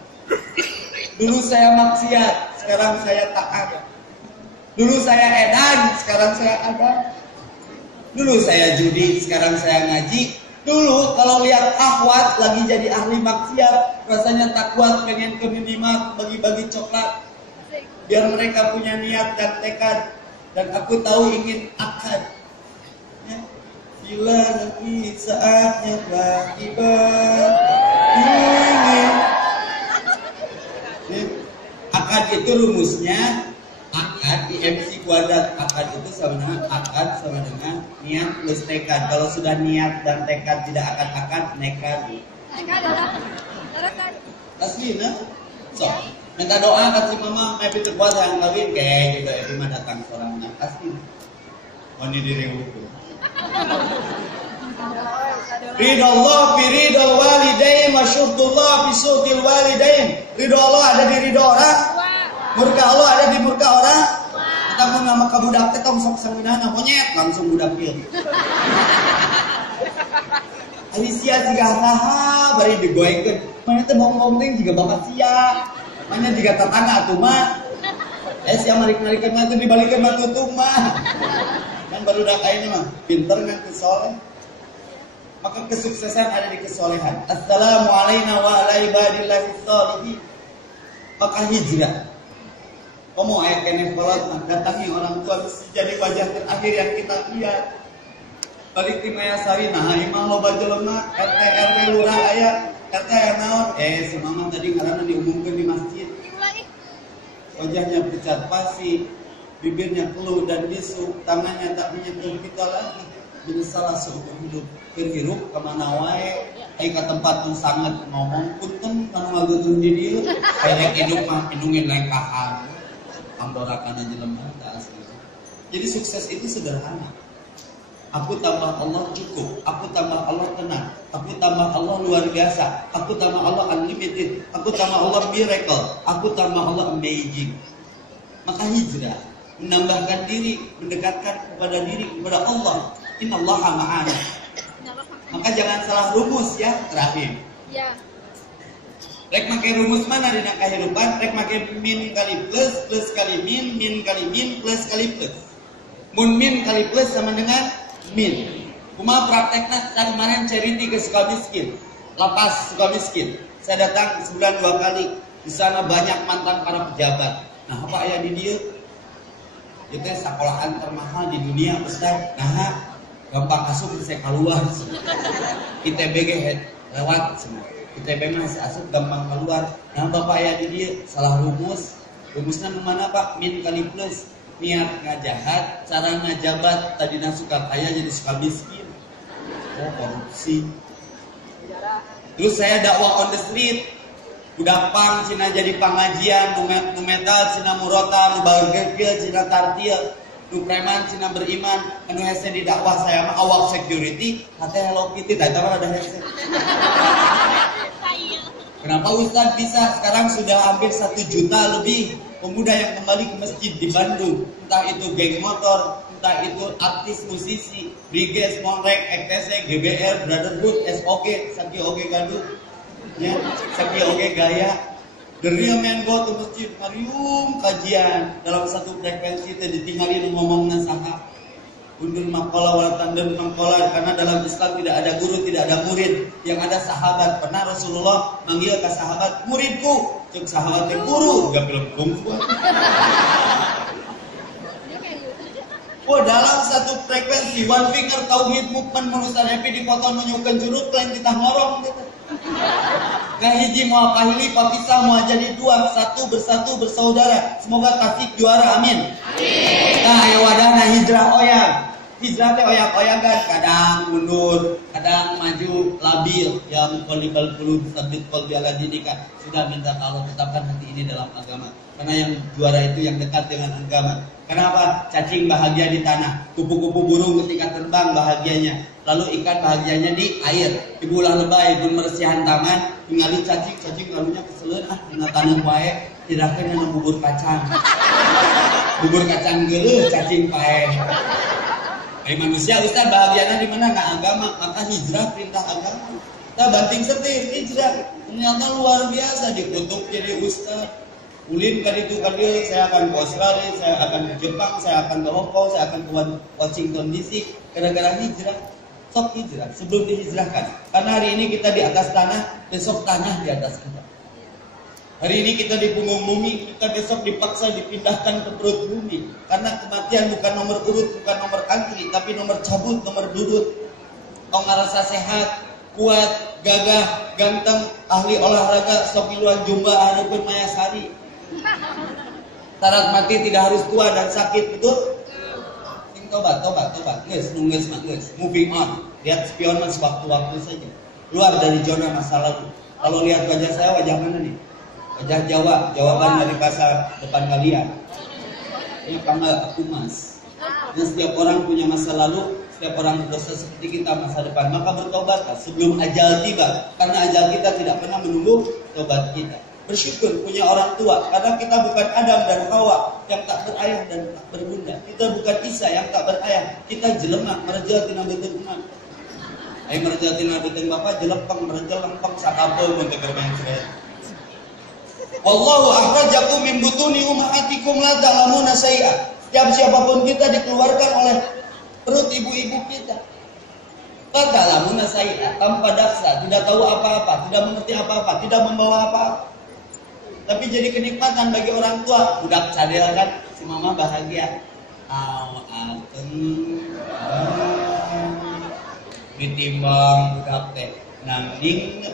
Dulu saya maksiat, sekarang saya taat. Dulu saya edan, sekarang saya adan. Dulu saya judi, sekarang saya ngaji. Dulu kalau lihat akhwat lagi jadi ahli maksiat, rasanya tak kuat pengen ke minimarket bagi-bagi coklat. Biar mereka punya niat dan tekad. Dan aku tahu ingin akad. Ya. Bila nanti saatnya telah tiba, ingin. Ya. Akad itu rumusnya. Akad di MC kuadrat, akad itu sama dengan akad sama dengan niat plus tekad. Kalau sudah niat dan tekad tidak akan akad, nekat. Asli nah. So, minta doa kasih mama, maybe terkuat yang kawin kayak gitu ya, cuma datang seorang anak asli. Mandi diri hukum. Ridho Allah fi ridho walidain wa syuhdullah fi syuhdil walidain. Ridho Allah ada di ridho orang. Murka Allah ada di murka orang. Kita pun nama kabudak teh tong sok sangeunana monyet langsung budak kieu. Ari sia siga saha bari digoengkeun. Mana teh bong-bong teh jiga bapak sia. Mana jiga tetangga atuh mah. Sia malik-malikeun mah teh dibalikeun mah tutup mah. Kan barudak ini mah pinter ngan kesoleh. Maka kesuksesan ada di kesolehan. Assalamu alayna wa ala ibadillahis sholihin. Maka hijrah. Kamu ayat kene sholat datangi orang tua mesti jadi wajah terakhir yang kita lihat. Balik di Maya Sari, nah imam loba jelema RT RW lurah aya RT aya naon? Si mama tadi karena diumumkan di masjid. Wajahnya pucat pasi, bibirnya keluh dan bisu, tangannya tak menyentuh kita lagi. Menyesalah seumur hidup. Berhirup kemana wae, ka tempat yang sangat ngomong punten kanu ngageun di dieu. Kayak hidup mah indungin lain kahar. Amdorakan aja lemah tak asli. Jadi sukses itu sederhana. Aku tambah Allah cukup. Aku tambah Allah tenang. Aku tambah Allah luar biasa. Aku tambah Allah unlimited. Aku tambah Allah miracle. Aku tambah Allah amazing. Maka hijrah menambahkan diri, mendekatkan kepada diri kepada Allah. Innallaha ma'ana. Maka jangan salah rumus ya terakhir. Ya. Rek make rumus mana dina kehidupan? Rek make min kali plus, plus kali min kali min, plus kali plus. Mun min kali plus sama dengan min. Kumaha praktekna saya kemarin charity ke Sukamiskin. Lapas Sukamiskin. Saya datang sebulan 2 kali. Di sana banyak mantan para pejabat. Nah, apa aya di dieu? Itu sekolahan termahal di dunia, Ustaz. Nah, gampang asup saya keluar. ITB ge lewat semua. ITB masih asup gampang keluar. Nah bapak ya di dia salah rumusnya kemana pak? Min kali plus. Niat ngajahat, cara ngajabat, tadinya suka kaya jadi suka miskin. Oh korupsi. Terus saya dakwah on the street. Budak pang cina jadi pengajian, nu metal cina murota, nu bagel cina tartil, nu preman cina beriman. Anu hese di dakwah saya mah awak security, hati Hello Kitty, tadi mana ada hese. Kenapa Ustadz bisa? Sekarang sudah hampir 1 juta lebih pemuda yang kembali ke masjid di Bandung. Entah itu geng motor, entah itu artis musisi, Briges, Monrek, EKTC, GBR, Brotherhood, SOG, Saki Oge Gaduh, ya, Saki Oge Gaya. The real man go to masjid, marium kajian dalam satu frekuensi tadi ditinggalin ngomongnya saha. Undur makola wal tandur makola, karena dalam Islam tidak ada guru, tidak ada murid, yang ada sahabat. Pernah Rasulullah manggil ke sahabat, muridku, cek sahabatnya guru, gak film kungfu. Oh dalam satu frekuensi, one finger tauhid movement menusan happy di foto nunjukkan jurut lain kita ngorong gitu. Kahiji mau kahili papisah mau jadi dua, satu bersatu bersaudara. Semoga Tasik juara, amin. Nah ya wadahna hijrah oyang. Hijrah teh oyak-oyakan, kadang mundur, kadang maju, labil. Ya muqallibal qulub tsabbit qalbi ala dinika. Sudah minta Allah tetapkan hati ini dalam agama. Karena yang juara itu yang dekat dengan agama. Kenapa? Cacing bahagia di tanah, kupu-kupu burung ketika terbang bahagianya, lalu ikan bahagianya di air. Ibu ulah lebay, pun mersihan tangan, ningali cacing lalunya keseleun dina tanah wae, tidak kena bubur kacang. Bubur kacang geuleuh, cacing pae. Manusia Ustaz bahagianya di mana? Nah agama, maka hijrah perintah agama. Kita banting setir hijrah. Ternyata luar biasa, dikutuk jadi Ustaz. Ulin kali itu saya akan ke Australia, saya akan ke Jepang, saya akan ke Hong Kong, saya akan ke Washington DC. Gara-gara hijrah, sok hijrah sebelum dihijrahkan. Karena hari ini kita di atas tanah, besok tanah di atas kita. Hari ini kita di punggung bumi, kita besok dipaksa dipindahkan ke perut bumi. Karena kematian bukan nomor urut, bukan nomor antri, tapi nomor cabut, nomor dudut. Kau ngerasa sehat, kuat, gagah, ganteng, ahli olahraga, sok iluan jumba, harapun mayasari. Syarat mati tidak harus tua dan sakit, betul? Sing tobat. Guys, moving on. Lihat spion sewaktu-waktu saja. Keluar dari zona masa lalu. Kalau lihat wajah saya, wajah mana nih? Wajah Jawa, jawaban dari pasar depan kalian. Ini kamar aku mas. Dan setiap orang punya masa lalu, setiap orang berdosa seperti kita masa depan. Maka bertobatlah sebelum ajal tiba. Karena ajal kita tidak pernah menunggu tobat kita. Bersyukur punya orang tua, karena kita bukan Adam dan Hawa yang tak berayah dan tak berbunda. Kita bukan Isa yang tak berayah. Kita jelema merejal tina beuteung umat. Ai merejal tina beuteung bapak jelepeng merejal lempeng sakapul mun teu kermain cerewet. Wallahu akhrajakum min butuni ummahatikum la ta'lamuna syai'a. Setiap siapapun kita dikeluarkan oleh perut ibu-ibu kita. La ta'lamuna syai'a, tanpa daksa, tidak tahu apa-apa, tidak mengerti apa-apa, tidak membawa apa-apa. Tapi jadi kenikmatan bagi orang tua. Budak cadel kan, si mama bahagia. Ditimbang budak teh nanging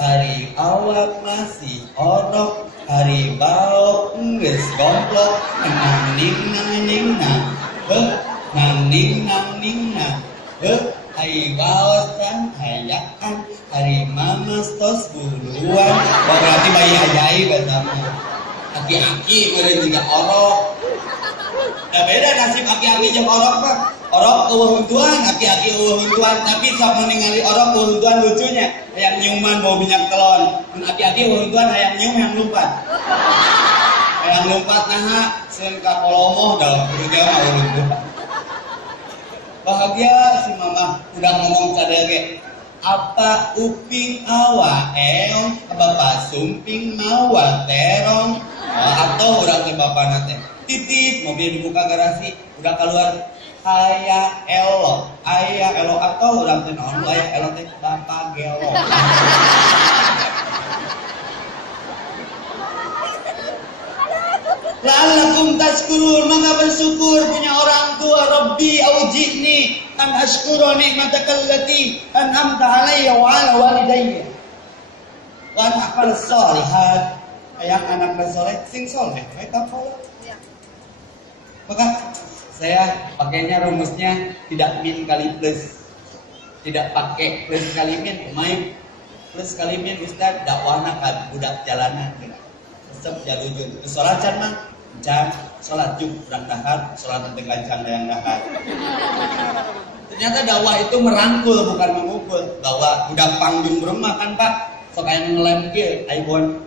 hari awak masih onok, hari bau geus gomplok. Nanging hari bawasan hayaan, hari mamas tos buluan. Oh berarti bayi ajaib bersama. Aki-aki udah juga orok. Nah beda nasib aki-aki jeung orok pak. Orok eueuh huntuan, aki-aki eueuh huntuan. Tapi sok ningali orok eueuh huntuan lucunya. Hayang nyiuman bawa minyak telon. Aki-aki eueuh huntuan hayang nyium hayang lumpat. Hayang lumpat naha seun ka kolomoh dalam perutnya mah huntuan. Bahagia si mama udah ngomong sadege. Apa uping awa eong, bapak sumping mawa terong. Atau urang teh bapana teh titit mobil dibuka garasi udah keluar aya elo atau urang teh naon aya elo teh bapak gelo. La'allakum tashkurun, maka bersyukur punya orang tua. Rabbi aujibni, an ashkura ni'mataka allati an'amta 'alayya wa 'ala walidayya wa an a'mal shalihat. Ayang anak soleh, sing soleh, mereka follow. Maka saya pakainya rumusnya tidak min kali plus, tidak pakai plus kali min, main plus kali min Ustaz dakwahna kan budak jalanan, tetap jalujun. Sholat can sholat juk kurang dahar, sholat tentang kancang yang dahar. Ternyata dakwah itu merangkul bukan memukul. Bahwa budak panggung rumah kan Pak, sok kayak ngelem gitu, iPhone.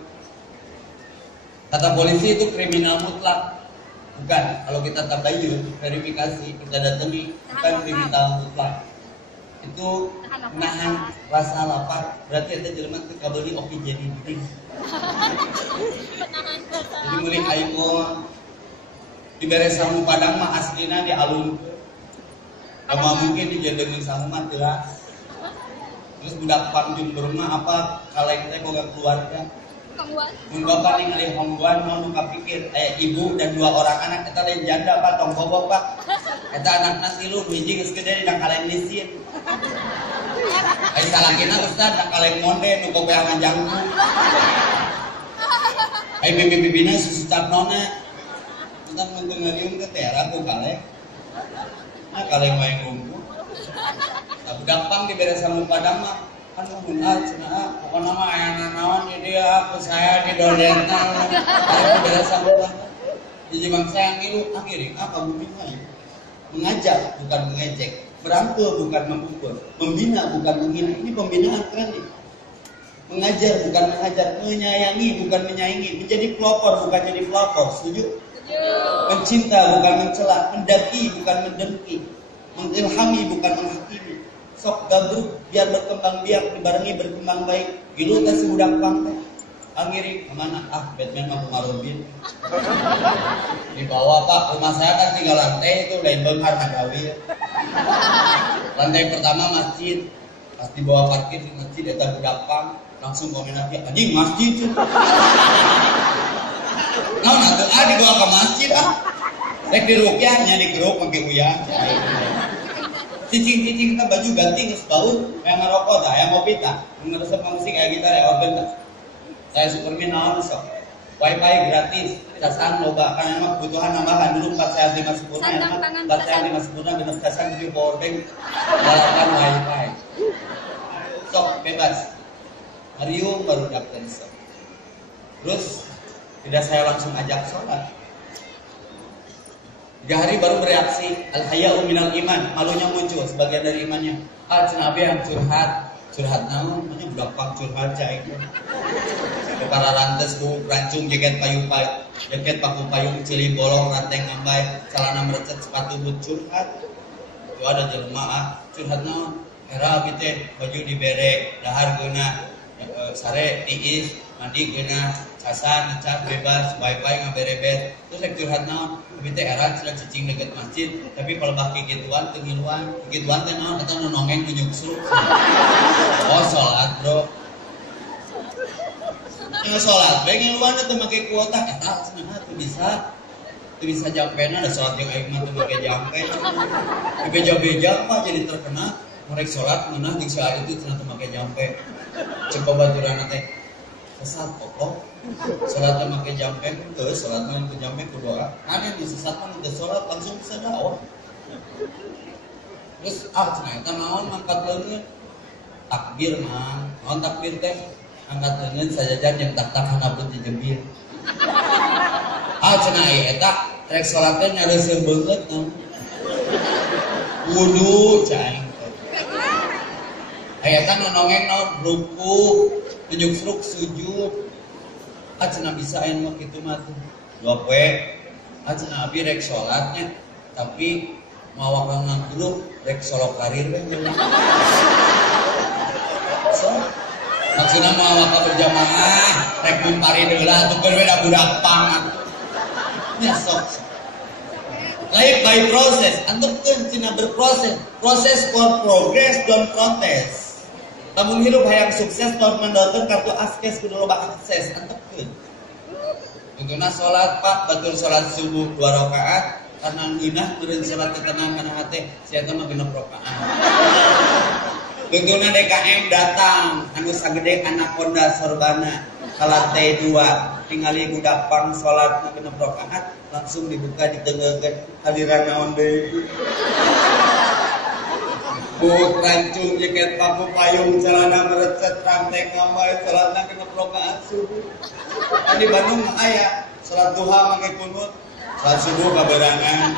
Kata polisi itu kriminal mutlak. Bukan, kalau kita tabayun, verifikasi, kita datangi, bukan kriminal mutlak. Itu nahan rasa lapar. Berarti ada jelema teu kabeli oke jadi penting. Jadi meuli iPhone dibere samu padang mah aslina di alun. Ama mungkin dijadeun samu mah teras. Terus budak panggung berumah apa kaleng teh boga keluarga. Mun bapak ningali hongguan mau kapikir ibu dan 2 orang anak eta lain janda Pak tong bobok Pak. Eta anakna 3 hiji geus gede dina kaleng lisin. Ai salakina Ustaz da kaleng monde nu boga manjangku. Ai bibi-bibina susu tapnona. Entang mun ngaliung teh tera ku kaleng. Kaleng wae ngungku. Da budak pang dibere samu padang mah kan benar cenah pokoknya mah aya nanaon jadi aku saya di dolerna aya berasa bola jadi bangsa yang ngilu akhirnya apa membina mengajak bukan mengejek, merangkul bukan memukul, membina bukan menghina. Ini pembinaan keren nih. Mengajar bukan mengajar, menyayangi bukan menyayangi, menjadi pelopor bukan jadi pelopor. Setuju? Mencinta bukan mencela, mendaki bukan mendengki, mengilhami bukan menghakimi. Sok gabruk biar berkembang biak dibarengi berkembang baik. Gilu teh si budak pang teh. Angiri kemana? Batman mah kumarubin. Dibawa Pak, rumah saya kan 3 lantai itu lain benghar nagawi. Lantai pertama masjid. Pas dibawa parkir di masjid eta budak pang langsung komen lagi, anjing masjid. Naon atuh dibawa ke masjid Rek di rukyah nya digeruk pake uyah. Cicing-cicing kita baju ganti geus bau, yang ngerokok dah, yang ngopi tah. Ngeresep musik kayak gitar ya organ tah. Saya Superman naon sok. Wifi gratis, casan loba kan emang kebutuhan nambahan dulu 4 sehat 5 sempurna emang 4 sehat 5 sempurna bener casan di power bank balapan wifi. Sok bebas. Mario baru daftar sok. Terus tidak saya langsung ajak sholat. 3 hari baru bereaksi, al-haya'u minal iman, malunya muncul sebagian dari imannya. Cenah yang curhat naon, namanya budak pang curhat cai. Para rantes ku rancung jaket paku payung cili bolong ranteng ngambai, celana merecet sepatu but curhat. Itu ada jelema curhat naon, era abi teh baju dibere, dahar geuna, sare tiis, mandi geuna, casan ngecat bebas, wifi ngaberebet. Terus rek curhat naon, abi teh era cenah cicing deket masjid, tapi kalau baki gituan teu ngiluan. Gituan teh naon eta nu nongeng nu nyuksuk. Oh, salat, Bro. Yang sholat, baik ngiluan itu pakai kuota, eta cenah teu bisa jampena ada sholat yang aing mah teu make jampe. Beja-beja Pak jadi terkena, mereka sholat ngeunah jeung salat itu cenah teu make jampe. Cek babaturanna teh. Sesat pokok. Sholat teu make jampe, teu sholat mah teu jampe ku doa. Ane di sesat mah teu sholat langsung bisa dakwah. Terus cenah eta naon mangkat leungeun? Takbir mah. Naon takbir teh? Angkat leungeun sajajan yang tak hanapun dijembir. Cenah eta rek salat teh nyareuseuh beungeut naon. Wudu cai. Eta nu nongeng naon ruku, nyuksruk sujud. Cenah bisa aya mah kitu mah tuh. Dua poe. Cenah abi rek salatnya tapi mawak nang dulu rek solo karir we. Maksudnya mau apa berjamaah, rek mumpari deula tukeun we da budak pang. Nya sok. Life by process, anteukeun cenah berproses. Proses for progress don't protest. Lamun hidup hayang sukses tong mendaekeun kartu askes kudu loba akses, anteukeun. Contohna salat Pak, batur salat subuh 2 rakaat, tenang geunah meureun salat tenang kana hate sia teh mah genep rokaat. Tungtuna DKM datang anu sagede anaconda sorbana kalantai 2 tingali budak pang salat genep rokaat langsung dibuka ditengekeun aliran naon deui. Buk rancung jaket paku payung celana merecet rantai ngambai salatna genep rokaat subuh. Kan di Bandung aya salat duha make kunut, salat subuh kaberangan.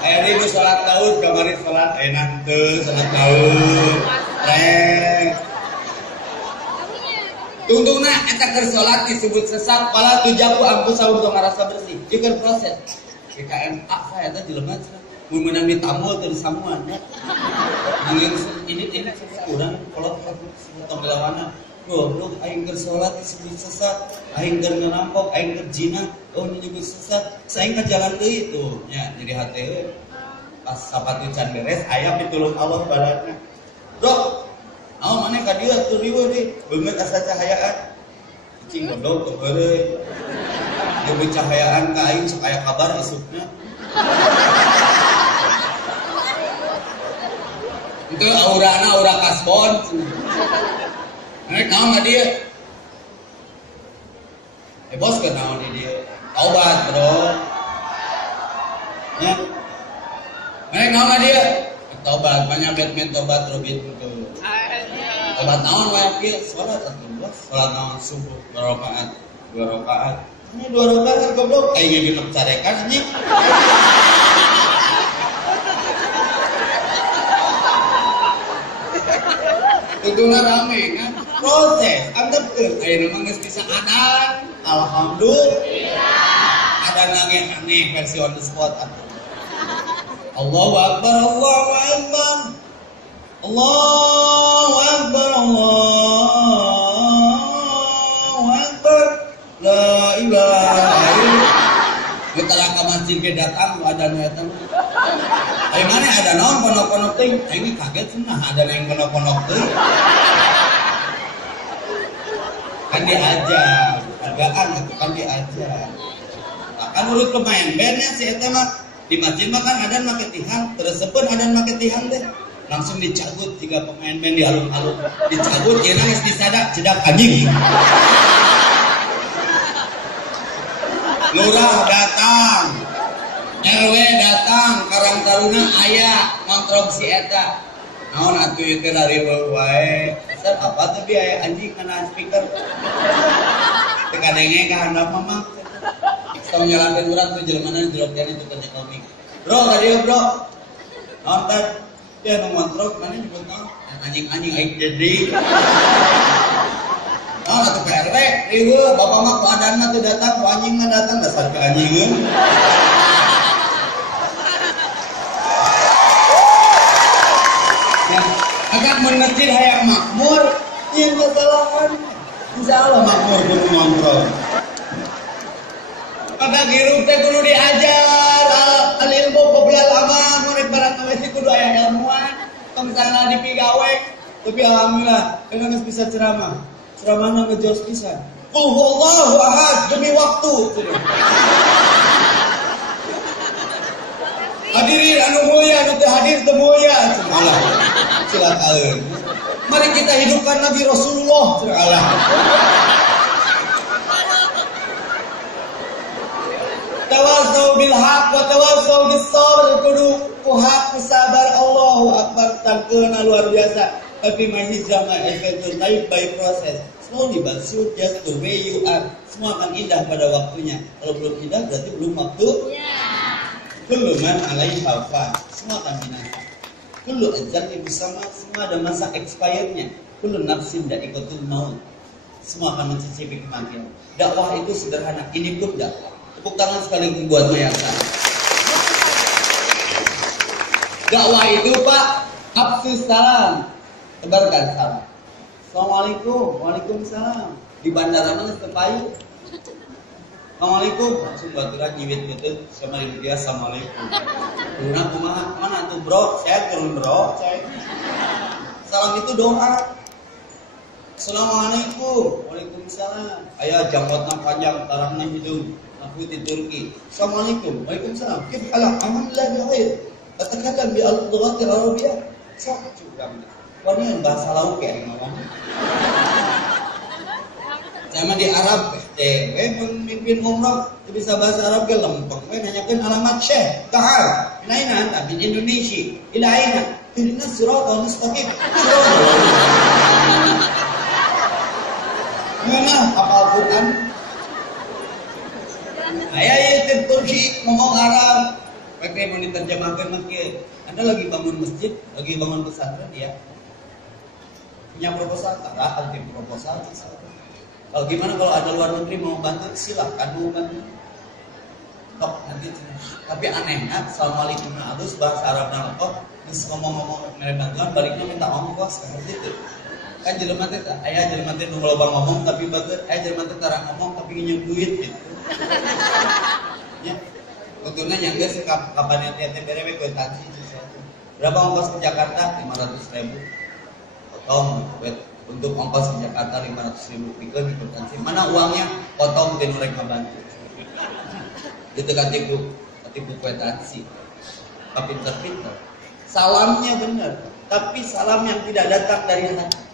Aya di salat laut kamari salat enak teu salat laut. Tungtungna eta keur salat disebut sesat pala tujaku ampusa untuk ngarasa bersih. Ieu keur proses. DKM apa eta jelema mun meunang ditambul teu disamuan ya. Ini urang kolot tong lawana. Goblok aing keur salat disebut sesat, aing keur ngerampok, aing keur zina, oh ini disebut sesat. Saing ka jalan deui tuh nya jadi hate pas sapatu can beres aya pitulung Allah badatna. Bro, naon maneh ka dieu atuh riweuh deui, beungeut asa cahayaan. Cing goblok teu heureuy. Deui cahayaan ka aing sok aya kabar isukna. Itu aurana aura kasbon. Naon ka dieu? Bos ke naon di dieu? Taubat, bro. Ya. Naon ka dieu? Taubat, banyak Batman taubat Robin itu. Taubat naon wae kieu? Salat atuh, bos. Salat naon subuh 2 rakaat. 2 rakaat. Ini 2 rakaat goblok. Aing genep carekan anjing. Tungtungna rame kan? Proses, antepkeun aya mah geus bisa adan. Alhamdulillah. Adan aneh versi on the spot atuh. Allahu akbar, Allahu akbar. Allahu akbar, Allahu akbar. La ilaha illallah. Kita ka masjid ge datang adan eta. Ayo mana ada naon ponok-ponok teuing? Aing kaget cenah ada yang ponok-ponok teuing. Kan diajar, hargaan itu kan diajar. Nah, kan urut pemain bandnya si eta mah di masjid mah kan adan make tihang, teresepeun adan make tihang teh. Langsung dicabut 3 pemain band di alun-alun. Dicabut kira geus disadak cedak anjing. Lurah datang. RW datang, Karang Taruna aya ngontrol si eta. Naon atuh ieu teh lari wae. Set apa teh bi aya anjing kana speaker. Teu kadenge ka handap mah. Tong nyalakeun urang tuh jelema jerok jadi itu kerja komik. Bro, ka dieu bro. Naon teh? Dia nu ngontrol mana juga tahu. Anjing-anjing aing jadi. Naon atuh RW, riweuh bapak mah ku adan mah teu datang, ku anjing mah datang dasar ke anjingeun. Agak mengerti hayang makmur, ieu kesalahan. Insyaallah makmur kudu ngontrol. Maka girup teh kudu diajar, al ilmu qoblal amal, murid barang wesi kudu aya ilmuan, tong misalna dipigawe, tapi alhamdulillah kana geus bisa ceramah. Ceramahna ngejos pisan. Qul huwallahu ahad demi waktu. Hadirin anu mulia, anu teu hadir teu mulia. Allah. Silakan. Mari kita hidupkan Nabi Rasulullah. Allah. Tawasau bil haq wa tawasau bis sabr, kudu ku hak sabar. Allahu akbar, tangkeuna luar biasa. Tapi my hijrah my adventure life by process. Slowly but sure, just the way you are. Semua akan indah pada waktunya. Kalau belum indah berarti belum waktu. Kullu man alaihi fan, semua akan binasa. Kullu ajalin bersama, semua ada masa expirednya. Kullu nafsin dha'iqatul maut, semua akan mencicipi kematian. Dakwah itu sederhana, ini pun dakwah. Tepuk tangan sekali buat Mayasa. Dakwah itu Pak, absus salam, tebarkan salam. Assalamualaikum, waalaikumsalam. Di bandara mana setepayu? Assalamualaikum, langsung baturan nyiwit gitu sama dia. Assalamualaikum. Luna kumaha, mana tuh bro? Saya turun bro, saya. Salam itu doa. Assalamualaikum, waalaikumsalam. Ayah jangkotna panjang, tarahna hidung. aku di Turki. Assalamualaikum. Waalaikumsalam. Kif halak? Alhamdulillah bi khair. Tatakalam bi al-lughat al-arabiyyah. Sah juga. Wah, ini bahasa laut kayak ngomong. Sama di Arab, pemimpin umrah bisa bahasa Arab ke lempeng. Nanyakan alamat Syekh. Ta'al. Min aina anta? Min Indonesia. Ila aina? Ihdinas siratal mustaqim. Mana apa Al-Quran? Ayah itu Turki ngomong Arab. Pakai mau diterjemahkan mungkin. Anda lagi bangun masjid, lagi bangun pesantren ya. Punya proposal, tak tim proposal. Kalau gimana kalau ada luar negeri mau bantu, silahkan mau bantu. Tok nanti. Tapi anehnya, assalamualaikum halus bahasa Arab nalkot, terus ngomong-ngomong mereka bantuan, baliknya minta ongkos seperti itu. Kan jelema teh aya jelema teh nu loba ngomong tapi bagus, aya jelema teh tara ngomong tapi nginjem duit gitu. Ya. Betulnya nyangga sih kapan teh berewe kwitansi sesuatu. Berapa ongkos ke Jakarta? 500.000. Potong untuk ongkos ke Jakarta 500.000 pikeun di kwitansi. Mana uangnya? Potong teh nu rek ngabantu. Itu katipu kwitansi. Pinter-pinter. Salamnya benar, tapi salam yang tidak datang dari hati.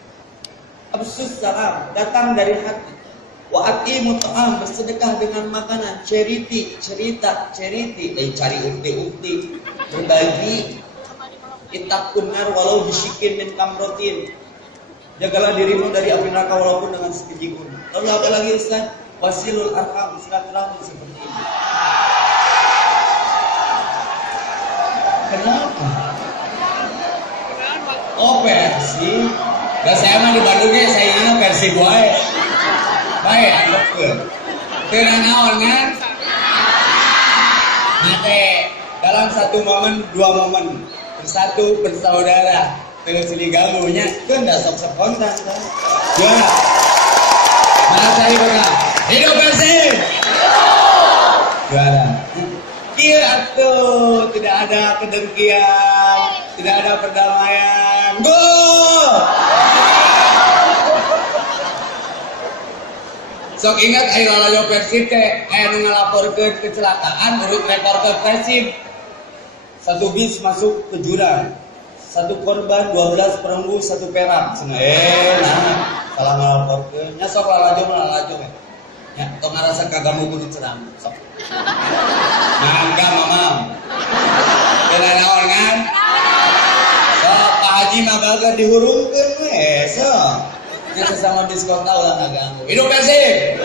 Absus salam datang dari hati. Wa aqimu ta'am bersedekah dengan makanan, cerita, cari ukti, berbagi. Ittaqun nar walau bisyikin min tamrotin. Jagalah dirimu dari api neraka walaupun dengan sebiji kunyit. Lalu apa lagi Ustaz? Wasilul arham, silaturahmi seperti ini. Kenapa? Oh versi. Dan saya mah di Bandungnya sainganna versi boy. Baik, anggap ke. Dengan naon kan? Nate dalam satu momen, dua momen, bersatu bersaudara, terus diganggunya, kan dah sok spontan kan? Juara. Mana saya bilang, hidup Persib. Juara. Iya tuh, tidak ada kedengkian, tidak ada perdamaian. Gol! Sok ingat ayo lalajo Persib teh aya nu ngalaporkeun kecelakaan urut reporter Persib. 1 bis masuk ke jurang. 1 korban, 12 perunggu, 1 perak. Cenah salah ngalaporkeun. Nya sok lalajo we. Nya tong ngarasa kagamu kudu cerang. Sok. Mangga mamam. Kena naon kan? Sok Pak Haji mah bager dihurungkeun we sok. Nya sesama diskon tahu lah ngaganggu. Hidup Persib.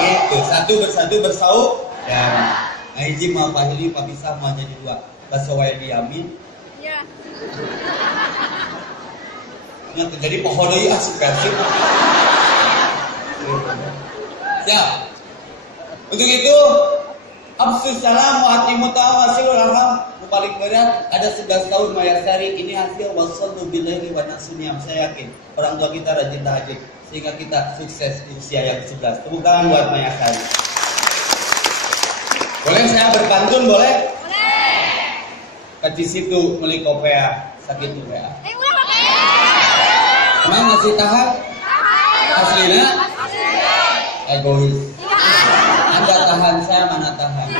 Gitu, satu bersatu bersaudara. Nah, hiji mah Pak Hili, Pak Pisah mah jadi 2. Baso wae diamin. Iya. Nya terjadi pohon deui asup Persib. Siap. Untuk itu, absus salam wa atimu tawasilul arham. Paling berat ada 11 tahun Mayasari. Ini hasil wasallu billahi wa nasuniyam. Saya yakin orang tua kita rajin tahajud sehingga kita sukses di usia yang ke-11. Tepuk tangan buat Mayasari. Boleh saya berpantun boleh? Boleh. Ke situ meuli kopea sakit kopea. Emang masih tahan? Aslina? Egois. Anda tahan, saya mana tahan.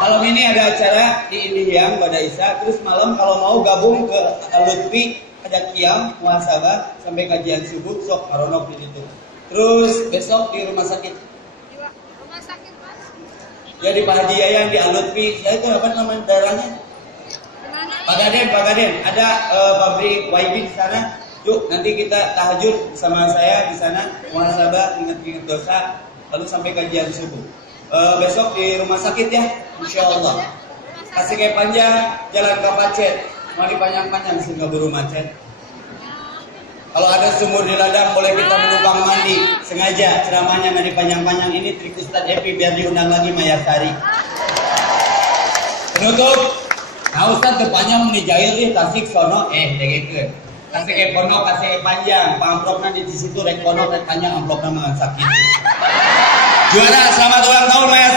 Malam ini ada acara di Indihiyang pada Isa. Terus malam kalau mau gabung ke Lutfi, ada qiyam, muhasabah sampai kajian subuh, sok maronok di situ. Terus besok di rumah sakit. Rumah sakit Mas? Ya di Pak Haji Yayan di Lutfi. Ya itu apa nama daerahnya? Pak Gaden. Ada pabrik YB di sana. Yuk nanti kita tahajud sama saya di sana, muhasabah, ingat-ingat dosa, lalu sampai kajian subuh. Besok di rumah sakit ya, insya Allah. Kasih kayak panjang, jalan ke Pacet. Mau dipanjang-panjang sehingga buru macet. Kalau ada sumur di ladang, boleh kita menumpang mandi. Sengaja ceramahnya nggak dipanjang-panjang. Ini trik Ustadz Epi biar diundang lagi Mayasari. Penutup. Nah Ustadz terpanjang menijail tasik sono. Degeke. Kasih kayak pono, kasih kayak panjang. Amplopnya di situ rek pono, rek panjang amplopnya dengan sakit. Juara, selamat ulang tahun Mayasari.